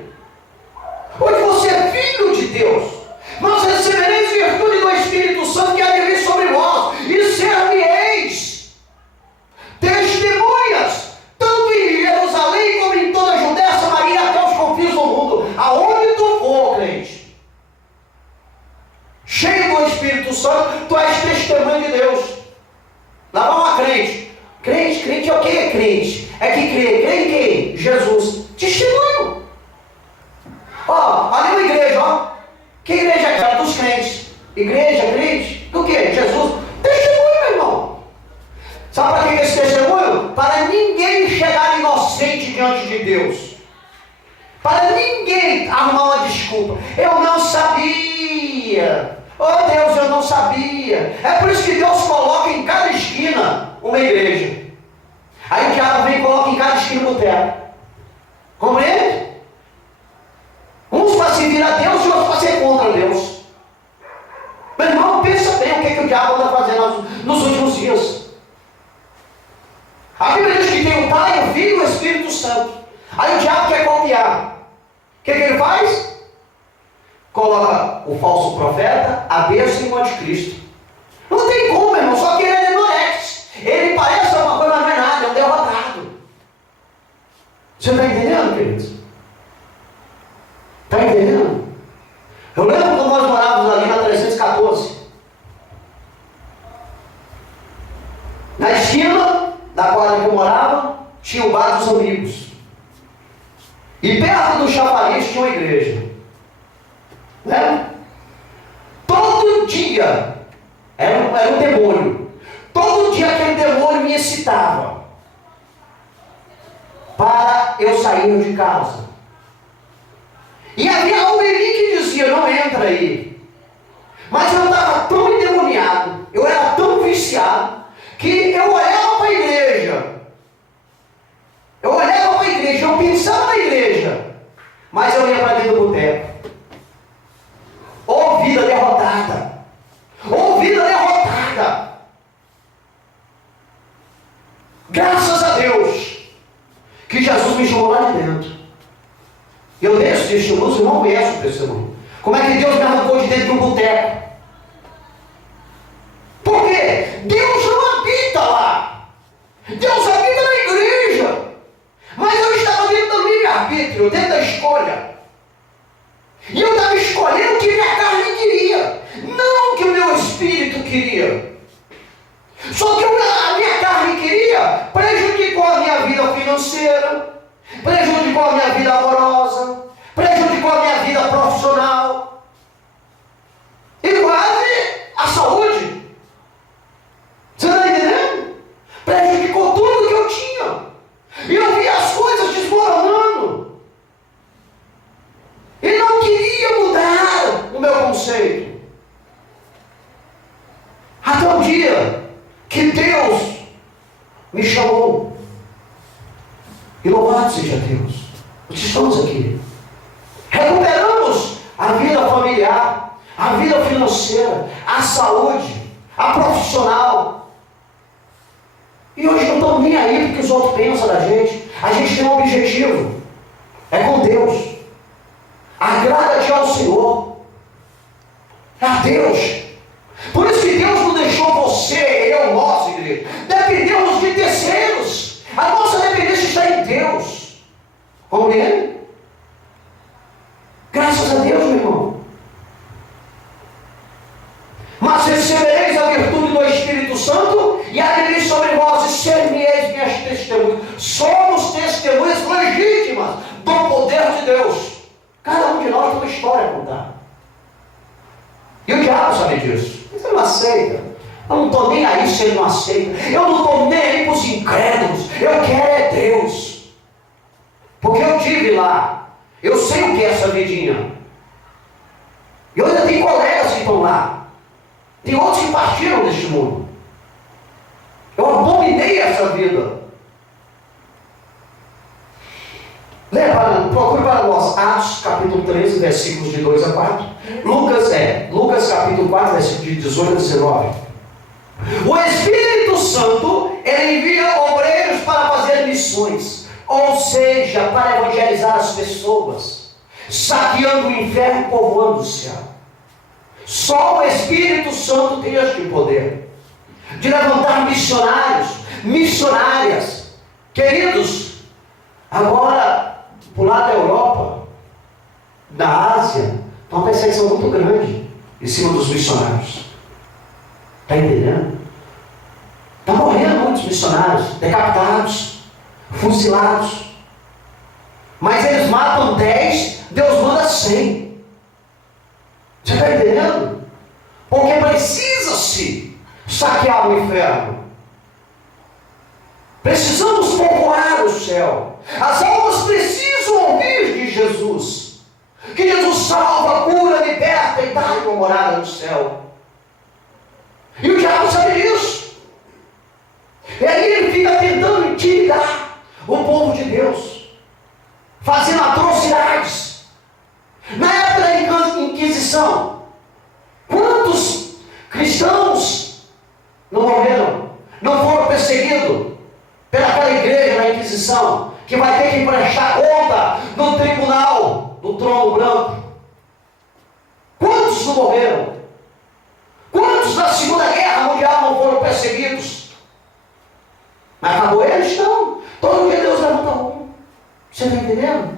Hoje você é filho de Deus. Mas recebereis virtude do Espírito Santo que há de vir sobre vós, e ser-me-eis testemunhas, tanto em Jerusalém como em toda a Judéia, Samaria, até os confins do mundo. Aonde tu for, crente, cheio do Espírito Santo, tu és testemunha de Deus. Lá vai uma crente. Crente é o que é crente? É que crê em quem? Jesus. Testemunho. Ó, ali na igreja, ó. Que igreja é a dos crentes? Igreja, crente? Do que? Jesus? Testemunho, meu irmão. Sabe para que esse testemunho? Para ninguém chegar inocente diante de Deus. Para ninguém arrumar uma desculpa. Eu não sabia. Oh Deus, eu não sabia. É por isso que Deus coloca em cada esquina uma igreja. Aí o diabo vem e coloca em cada esquina um boteco. Compreende? Uns para servir a Deus e outros para ser contra Deus. Meu irmão, pensa bem o que o diabo anda fazendo nos últimos dias. A Bíblia diz que tem o Pai, o Filho e o Espírito Santo. Aí o diabo quer copiar. O que ele faz? Coloca o falso profeta, a besta e o anticristo. Não tem como, meu irmão, só que ele é neorex. Ele parece uma coisa, mas não é nada, é um derrotado. Você está entendendo, queridos? Está entendendo? Eu lembro quando nós morávamos ali na 314. Na esquina da quadra que eu morava, tinha o bar dos amigos. E perto do chafariz tinha uma igreja. Né? Todo dia era um demônio. Todo dia aquele demônio me excitava para eu sair de casa. E havia algo em mim que dizia: dizia, não entra aí. Mas eu estava tão endemoniado, eu era tão viciado, que eu olhava para a igreja. Eu pensava na igreja, mas eu ia para dentro do boteco. Ô vida derrotada! Ô vida derrotada! Graças a Deus que Jesus me chamou lá de dentro. Eu dei esse testemunho, eu não conheço o testemunho. Como é que Deus me arrancou de dentro de um boteco? Por quê? Deus não habita lá. Deus habita na igreja. Mas eu estava dentro do livre-arbítrio, dentro da escolha. E eu estava escolhendo o que minha carne queria, não o que o meu espírito queria. Só que a minha carne queria, prejudicou a minha vida financeira, prejudicou a minha vida amorosa, prejudicou a minha vida profissional e quase a saúde. Você está entendendo? Prejudicou tudo que eu tinha. E eu vi as coisas desmoronando. E não queria mudar o meu conceito. Até o dia que Deus me chamou. E louvado seja Deus. Nós estamos aqui. Recuperamos a vida familiar, a vida financeira, a saúde, a profissional. E hoje não estamos nem aí porque os outros pensam da gente. A gente tem um objetivo. É com Deus. Agrada-te ao Senhor. É a Deus. Por isso que Deus não deixou você, eu, nós, igreja. Dependemos de terceiros. A nossa dependência está em Deus. Compreende? Graças a Deus, meu irmão. Mas recebereis a virtude do Espírito Santo e havereis sobre vós e ser-me-eis minhas testemunhas. Somos testemunhas legítimas do poder de Deus. Cada um de nós tem uma história a contar. E o diabo sabe disso. Ele não aceita. Eu não estou nem aí se ele não aceita. Eu não estou nem aí para os incrédulos. Eu quero é Deus. Porque eu estive lá. Eu sei o que é essa vidinha. Eu ainda tenho colegas que estão lá. Tem outros que partiram deste mundo. Eu abominei essa vida. Procure para nós Atos capítulo 13, versículos de 2 a 4. Lucas capítulo 4, versículos de 18 a 19. O Espírito Santo, ele envia obreiros para fazer missões, ou seja, para evangelizar as pessoas, saqueando o inferno e povoando o céu. Só o Espírito Santo tem este poder de levantar missionários, missionárias. Queridos, agora, por lado da Europa, da Ásia, tem uma perseguição muito grande em cima dos missionários. Está entendendo? Está morrendo muitos missionários, decapitados, fuzilados. Mas eles matam 10, Deus manda 100. Você está entendendo? Porque precisa-se saquear o inferno. Precisamos povoar o céu. As almas precisam ouvir de Jesus. Que Jesus salva, cura, liberta e dá uma morada no céu. E o diabo sabe disso. E aí ele fica tentando intimidar o povo de Deus, fazendo atrocidades. Na época da Inquisição, quantos cristãos não morreram, não foram perseguidos pelaquela igreja na Inquisição, que vai ter que prestar conta no tribunal do trono branco? Quantos não morreram? Quantos na Segunda Guerra Mundial não foram perseguidos? Mas acabou eles? Não. Todo dia Deus levanta um. Você está entendendo?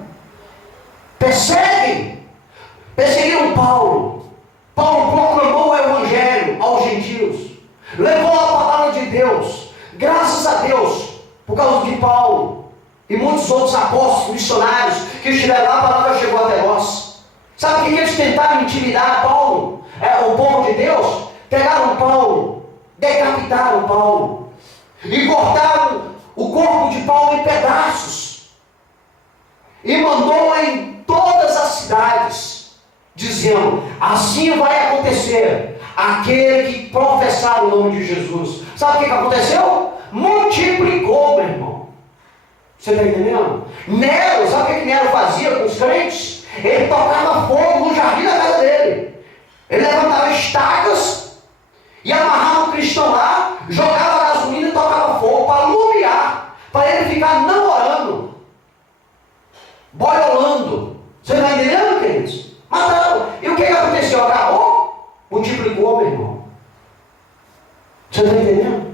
Perseguiram Paulo. Paulo proclamou o Evangelho aos gentios. Levou a palavra de Deus. Graças a Deus, por causa de Paulo e muitos outros apóstolos, missionários que estiveram lá, a palavra chegou até nós. Sabe o que eles tentaram intimidar Paulo? O povo de Deus? Pegaram Paulo, decapitaram Paulo e cortaram o corpo de Paulo em pedaços e mandou em todas as cidades dizendo: assim vai acontecer aquele que professar o nome de Jesus. Sabe o que aconteceu? Multiplicou, meu irmão. Você está entendendo? Nero, sabe o que Nero fazia com os crentes? Ele tocava fogo no jardim da casa dele. Ele levantava estacas e amarrava o cristão lá, jogava gasolina e tocava fogo para alumiar, para ele ficar namorando, boiolando. Você está entendendo, queridos? Mataram. E o que aconteceu? Acabou? Multiplicou, meu irmão. Você está entendendo?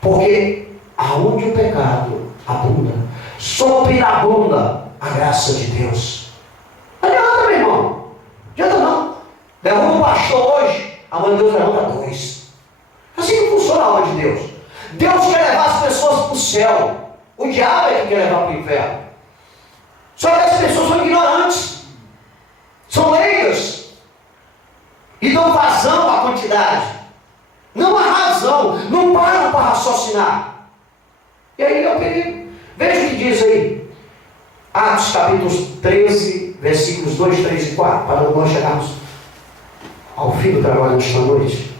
Porque aonde o pecado abunda, sobreabunda a graça de Deus. Não adianta, meu irmão. Não adianta não. Derruba um pastor hoje, amanhã Deus levanta dois. Assim que funciona a obra de Deus. Deus quer levar as pessoas para o céu. O diabo é que quer levar para o inferno. Só que as pessoas são ignorantes, são leigas e dão vazão à quantidade. Não há razão, não param para raciocinar. E aí é o perigo. Veja o que diz aí. Atos capítulo 13, versículos 2, 3 e 4, para nós chegarmos ao fim do trabalho desta noite.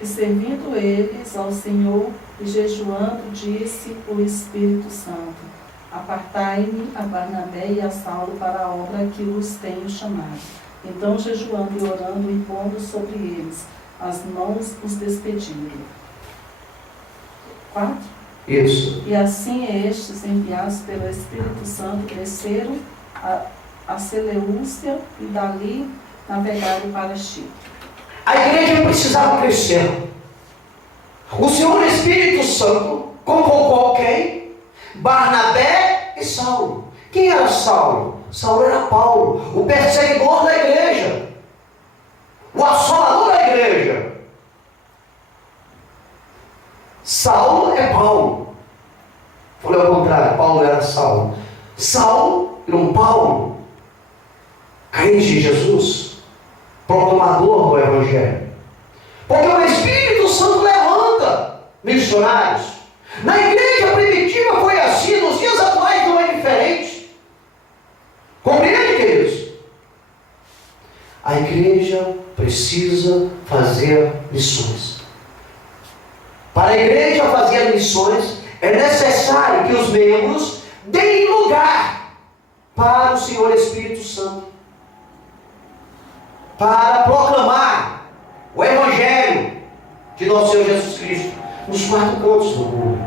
E servindo eles ao Senhor e jejuando, disse o Espírito Santo: apartai-me a Barnabé e a Saulo para a obra que os tenho chamado. Então, jejuando e orando e pondo sobre eles as mãos, os despediram. 4. Isso. E assim estes, enviados pelo Espírito Santo, desceram a Seleucia e dali navegaram para Chipre. A igreja precisava crescer. O Senhor Espírito Santo convocou quem? Barnabé e Saulo. Quem era Saulo? Saulo era Paulo, o perseguidor da igreja, o assolador da igreja. Saulo é Paulo. Falei ao contrário, Paulo era Saulo. Saulo era um Paulo, crente de Jesus, proclamador do Evangelho. Porque o Espírito Santo levanta missionários. Na igreja primitiva foi assim, nos dias atuais não é diferente. Compreende, queridos? A igreja precisa fazer missões. Para a igreja fazer missões, é necessário que os membros deem lugar para o Senhor Espírito Santo, para proclamar o Evangelho de nosso Senhor Jesus Cristo nos 4 cantos do mundo.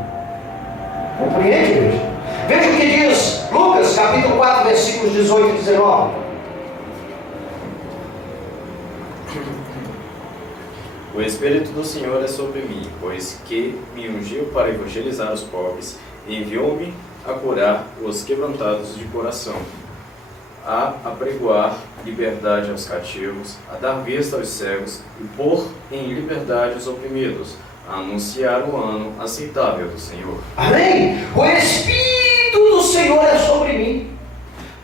Compreende, igreja? Veja o que diz Lucas, capítulo 4, versículos 18 e 19. O Espírito do Senhor é sobre mim, pois que me ungiu para evangelizar os pobres, e enviou-me a curar os quebrantados de coração, a apregoar liberdade aos cativos, a dar vista aos cegos e pôr em liberdade os oprimidos, a anunciar o ano aceitável do Senhor. Amém? O Espírito do Senhor é sobre mim,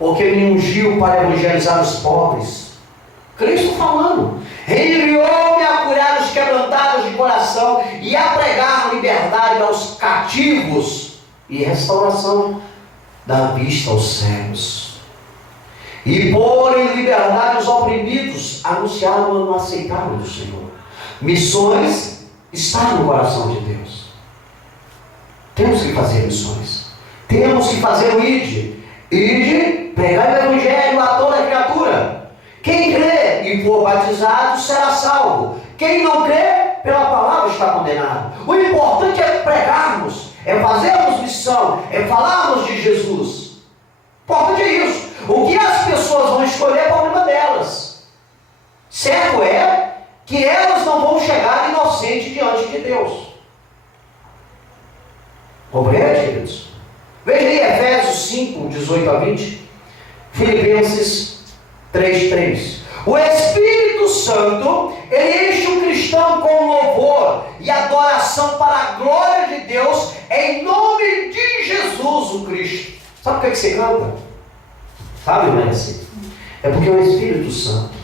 porque me ungiu para evangelizar os pobres. Cristo falando. Enviou-me a curar os quebrantados de coração e a pregar liberdade aos cativos e restauração da vista aos cegos. E pôr em liberdade os oprimidos, anunciar o ano aceitável do Senhor. Missões está no coração de Deus. Temos que fazer missões. Temos que fazer o ID. ID, pregar o Evangelho a toda criatura. Quem crê e for batizado será salvo. Quem não crê, pela palavra está condenado. O importante é pregarmos, é fazermos missão, é falarmos de Jesus. O importante é isso. O que as pessoas vão escolher é o problema delas. Certo é que elas não vão chegar inocentes diante de Deus. Compreende, queridos? Veja aí Efésios 5, 18 a 20. Filipenses 3:3. O Espírito Santo, ele enche o cristão com louvor e adoração para a glória de Deus, em nome de Jesus o Cristo. Sabe por que você canta? Sabe, não é assim? É porque o Espírito Santo,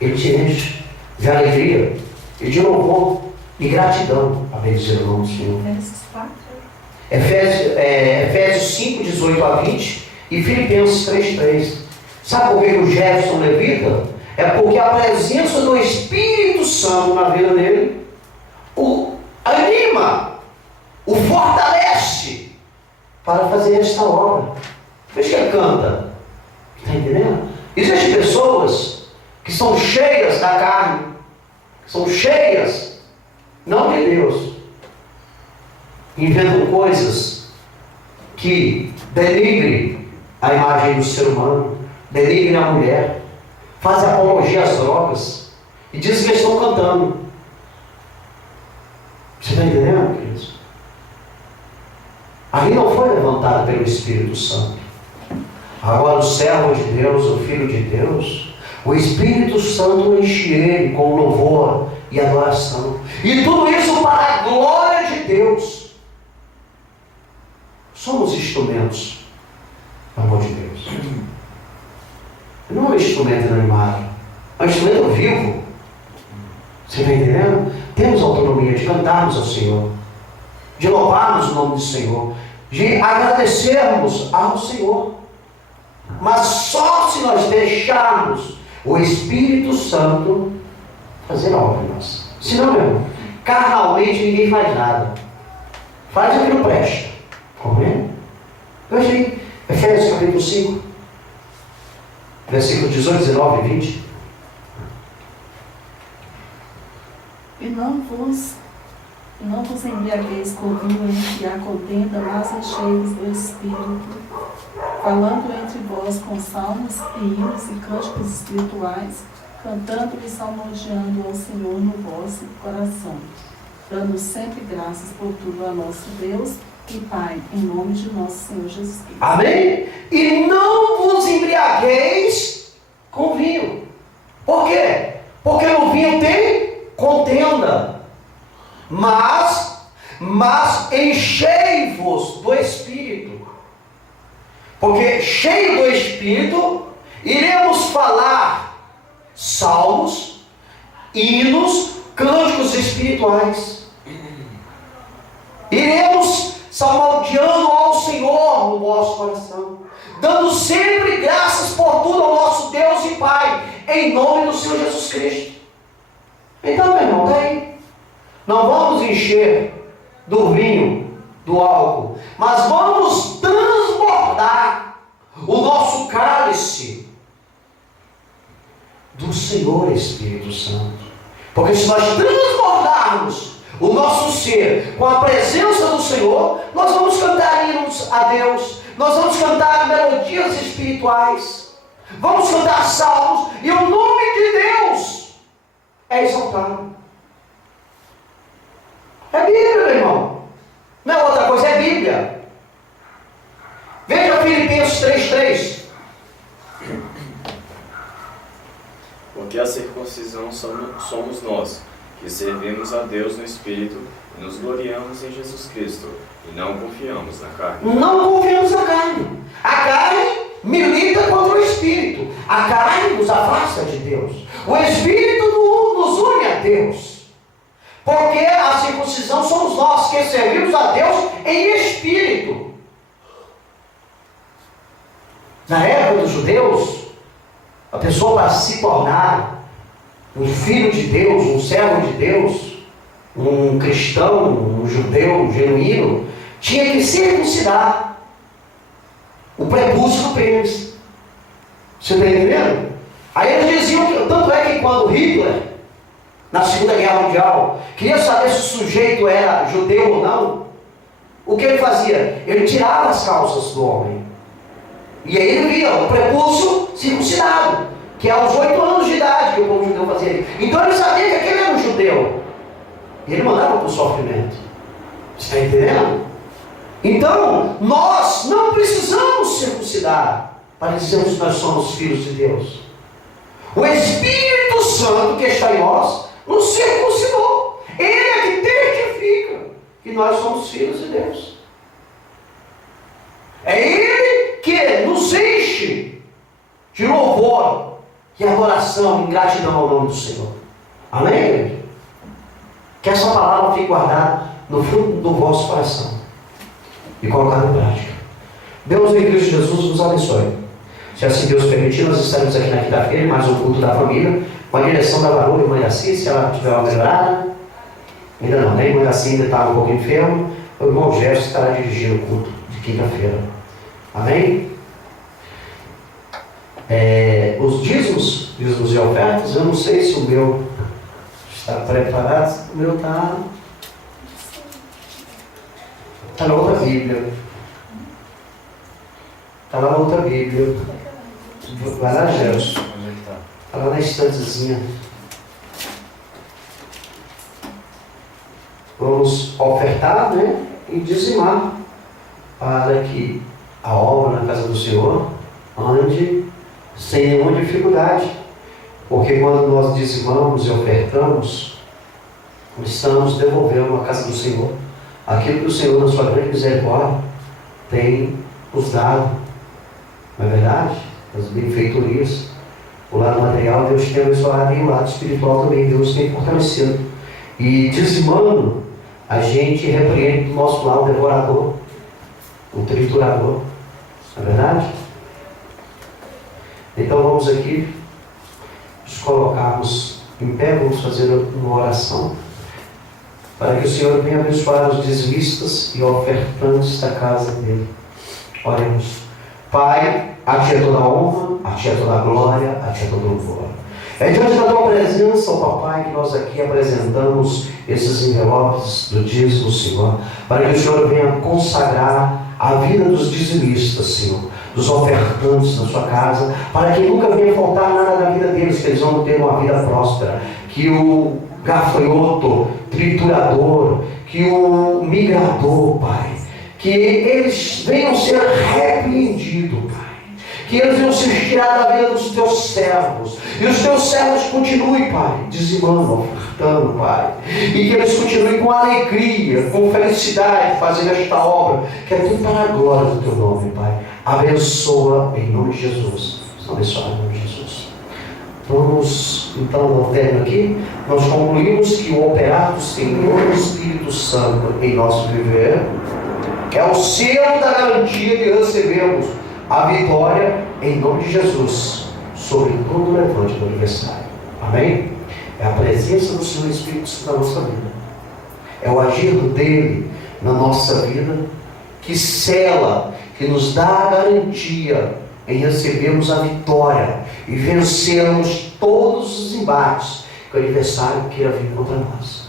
ele te enche de alegria e de louvor e gratidão a bendizer o nome do Senhor. Efésios 5, 18 a 20 e Filipenses 3:3. Sabe por que o Jefferson levita? É porque a presença do Espírito Santo na vida dele o anima, o fortalece para fazer esta obra. Por isso que ele canta. Está entendendo? Existem pessoas que são cheias da carne, que são cheias, não de Deus, inventam coisas que denigrem a imagem do ser humano, denigrem a mulher, fazem apologia às drogas e dizem que eles estão cantando. Você está entendendo, queridos? Ali não foi levantada pelo Espírito Santo. Agora o servo de Deus, o Filho de Deus, o Espírito Santo enche ele com louvor e adoração. E tudo isso para a glória de Deus. Somos instrumentos, pelo amor de Deus. Não é um instrumento inanimado, é um instrumento vivo. Você está entendendo? Temos autonomia de cantarmos ao Senhor, de louvarmos o nome do Senhor, de agradecermos ao Senhor. Mas só se nós deixarmos o Espírito Santo fazer a obra em nós. Senão, meu irmão, carnalmente ninguém faz nada. Faz o que não presta. Compreende? Veja aí, Efésios capítulo 5, versículo 18, 19 e 20. E não vos embriagueis com vinho em que há contenda, mas enchei-vos do Espírito, falando entre vós com salmos e hinos e cânticos espirituais, cantando e salmodiando ao Senhor no vosso coração, dando sempre graças por tudo a nosso Deus e Pai, em nome de nosso Senhor Jesus Cristo. Amém? E não vos embriagueis com vinho. Por quê? Porque no vinho tem contenda. Mas enchei-vos do Espírito. Porque cheio do Espírito, iremos falar salmos, hinos, cânticos espirituais. Iremos salmodiando ao Senhor no vosso coração, dando sempre graças por tudo ao nosso Deus e Pai, em nome do Senhor Jesus Cristo. Então, meu irmão, daí não vamos encher do vinho, do álcool, mas vamos transbordar o nosso cálice do Senhor Espírito Santo. Porque se nós transbordarmos o nosso ser com a presença do Senhor, nós vamos cantar hinos a Deus, nós vamos cantar melodias espirituais, vamos cantar salmos, e o nome de Deus é exaltado. É Bíblia, meu irmão. Não é outra coisa, é Bíblia. Veja Filipenses 3:3. Porque a circuncisão somos nós, que servimos a Deus no Espírito e nos gloriamos em Jesus Cristo, e não confiamos na carne. Não confiamos na carne. A carne milita contra o Espírito. A carne nos afasta de Deus. O Espírito nos une a Deus. Porque a circuncisão somos nós que servimos a Deus em Espírito. Na época dos judeus, a pessoa para se tornar um filho de Deus, um servo de Deus, um cristão, um judeu genuíno, tinha que circuncidar o prepúcio do pênis. Você está entendendo? Aí eles diziam que, tanto é que quando Hitler, na Segunda Guerra Mundial, queria saber se o sujeito era judeu ou não, o que ele fazia? Ele tirava as calças do homem. E aí ele via o prepúcio circuncidado, que é aos 8 anos de idade que o povo judeu fazia. Então ele sabia que aquele era um judeu. E ele mandava para o sofrimento. Você está entendendo? Então, nós não precisamos circuncidar para dizermos que nós somos filhos de Deus. O Espírito Santo que está em nós nos circuncidou. Ele é que testifica que nós somos filhos de Deus. É Ele que nos enche de louvor e adoração e gratidão ao nome do Senhor. Amém? Que essa palavra fique guardada no fundo do vosso coração e colocada em prática. Deus em Cristo Jesus nos abençoe. Se assim Deus permitir, nós estaremos aqui na quinta-feira, mais um culto da família, com a direção da Varô e mãe Daci, se ela tiver uma melhorada. Ainda não, né? A mãe Daci ainda está um pouco enfermo. O irmão Gerson estará dirigindo o culto de quinta-feira. Amém? Os dízimos e ofertas, eu não sei se o meu está preparado. O meu está na outra Bíblia. Está lá na outra Bíblia. Vai lá, Gerson. Onde é que está? Está lá na estantezinha. Vamos ofertar, né? E dizimar para que a obra na casa do Senhor ande sem nenhuma dificuldade. Porque quando nós dizimamos e ofertamos, estamos devolvendo à casa do Senhor aquilo que o Senhor, na sua grande misericórdia, tem nos dado. Não é verdade? As benfeitorias. O lado material, Deus tem abençoado, e o lado espiritual também, Deus tem fortalecido. E dizimando, a gente repreende do nosso lado o devorador, o triturador. Não é verdade? Então vamos aqui nos colocarmos em pé, vamos fazer uma oração para que o Senhor venha abençoar os dizimistas e ofertantes da casa dele. Oremos. Pai, a Ti é toda a honra, a Ti é toda a glória, a Ti é todo o louvor. É diante da Tua presença, ó Papai, que nós aqui apresentamos esses envelopes do dízimo, Senhor, para que o Senhor venha consagrar a vida dos dizimistas, Senhor, dos ofertantes na sua casa, para que nunca venha faltar nada da vida deles, que eles vão ter uma vida próspera, que o gafanhoto, triturador, que o migrador, Pai, que eles venham ser repreendidos, Pai, que eles venham ser tirados da vida dos Teus servos, e os Teus servos continuem, Pai, dizimando, ofertando, Pai, e que eles continuem com alegria, com felicidade, fazendo esta obra, que é tudo para a glória do Teu nome, Pai. Abençoa em nome de Jesus. Abençoa em nome de Jesus. Vamos, então, ao término aqui, nós concluímos que o operar do Senhor e do Espírito Santo em nosso viver é o selo da garantia de recebermos a vitória em nome de Jesus sobre todo o levante do aniversário. Amém? É a presença do Senhor Espírito Santo na nossa vida. É o agir dele na nossa vida que sela, que nos dá a garantia em recebermos a vitória e vencermos todos os embates que o adversário queira vir contra nós.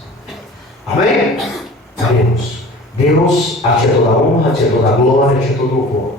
Amém? Amemos. Deus, a Ti é toda a honra, a Ti é toda a glória, a Ti é todo o louvor.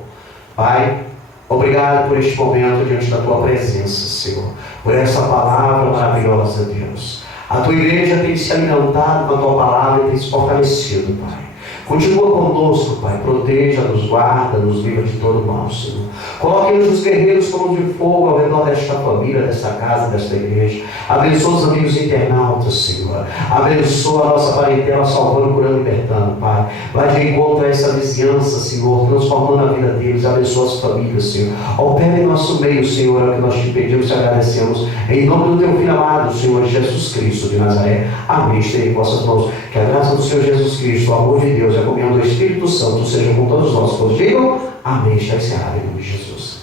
Pai, obrigado por este momento diante da Tua presença, Senhor, por essa palavra maravilhosa, Deus. A Tua igreja tem se alimentado com a Tua palavra e tem se fortalecido, Pai. Continua conosco, Pai, proteja-nos, guarda-nos, livra de todo mal, Senhor. Coloque-nos os guerreiros como de fogo ao redor desta família, desta casa, desta igreja. Abençoa os amigos internautas, Senhor. Abençoa a nossa parentela, salvando, curando e libertando, Pai. Vai de encontro a essa vizinhança, Senhor, transformando a vida deles. Abençoa as famílias, Senhor. Opera em nosso meio, Senhor, é o que nós te pedimos e agradecemos. Em nome do Teu Filho amado, Senhor Jesus Cristo de Nazaré. Amém. Esteja em vossas mãos. Que a graça do Senhor Jesus Cristo, o amor de Deus e a comunhão do Espírito Santo seja com todos nós. Todos digam amém. Está encerrado em nome de Jesus.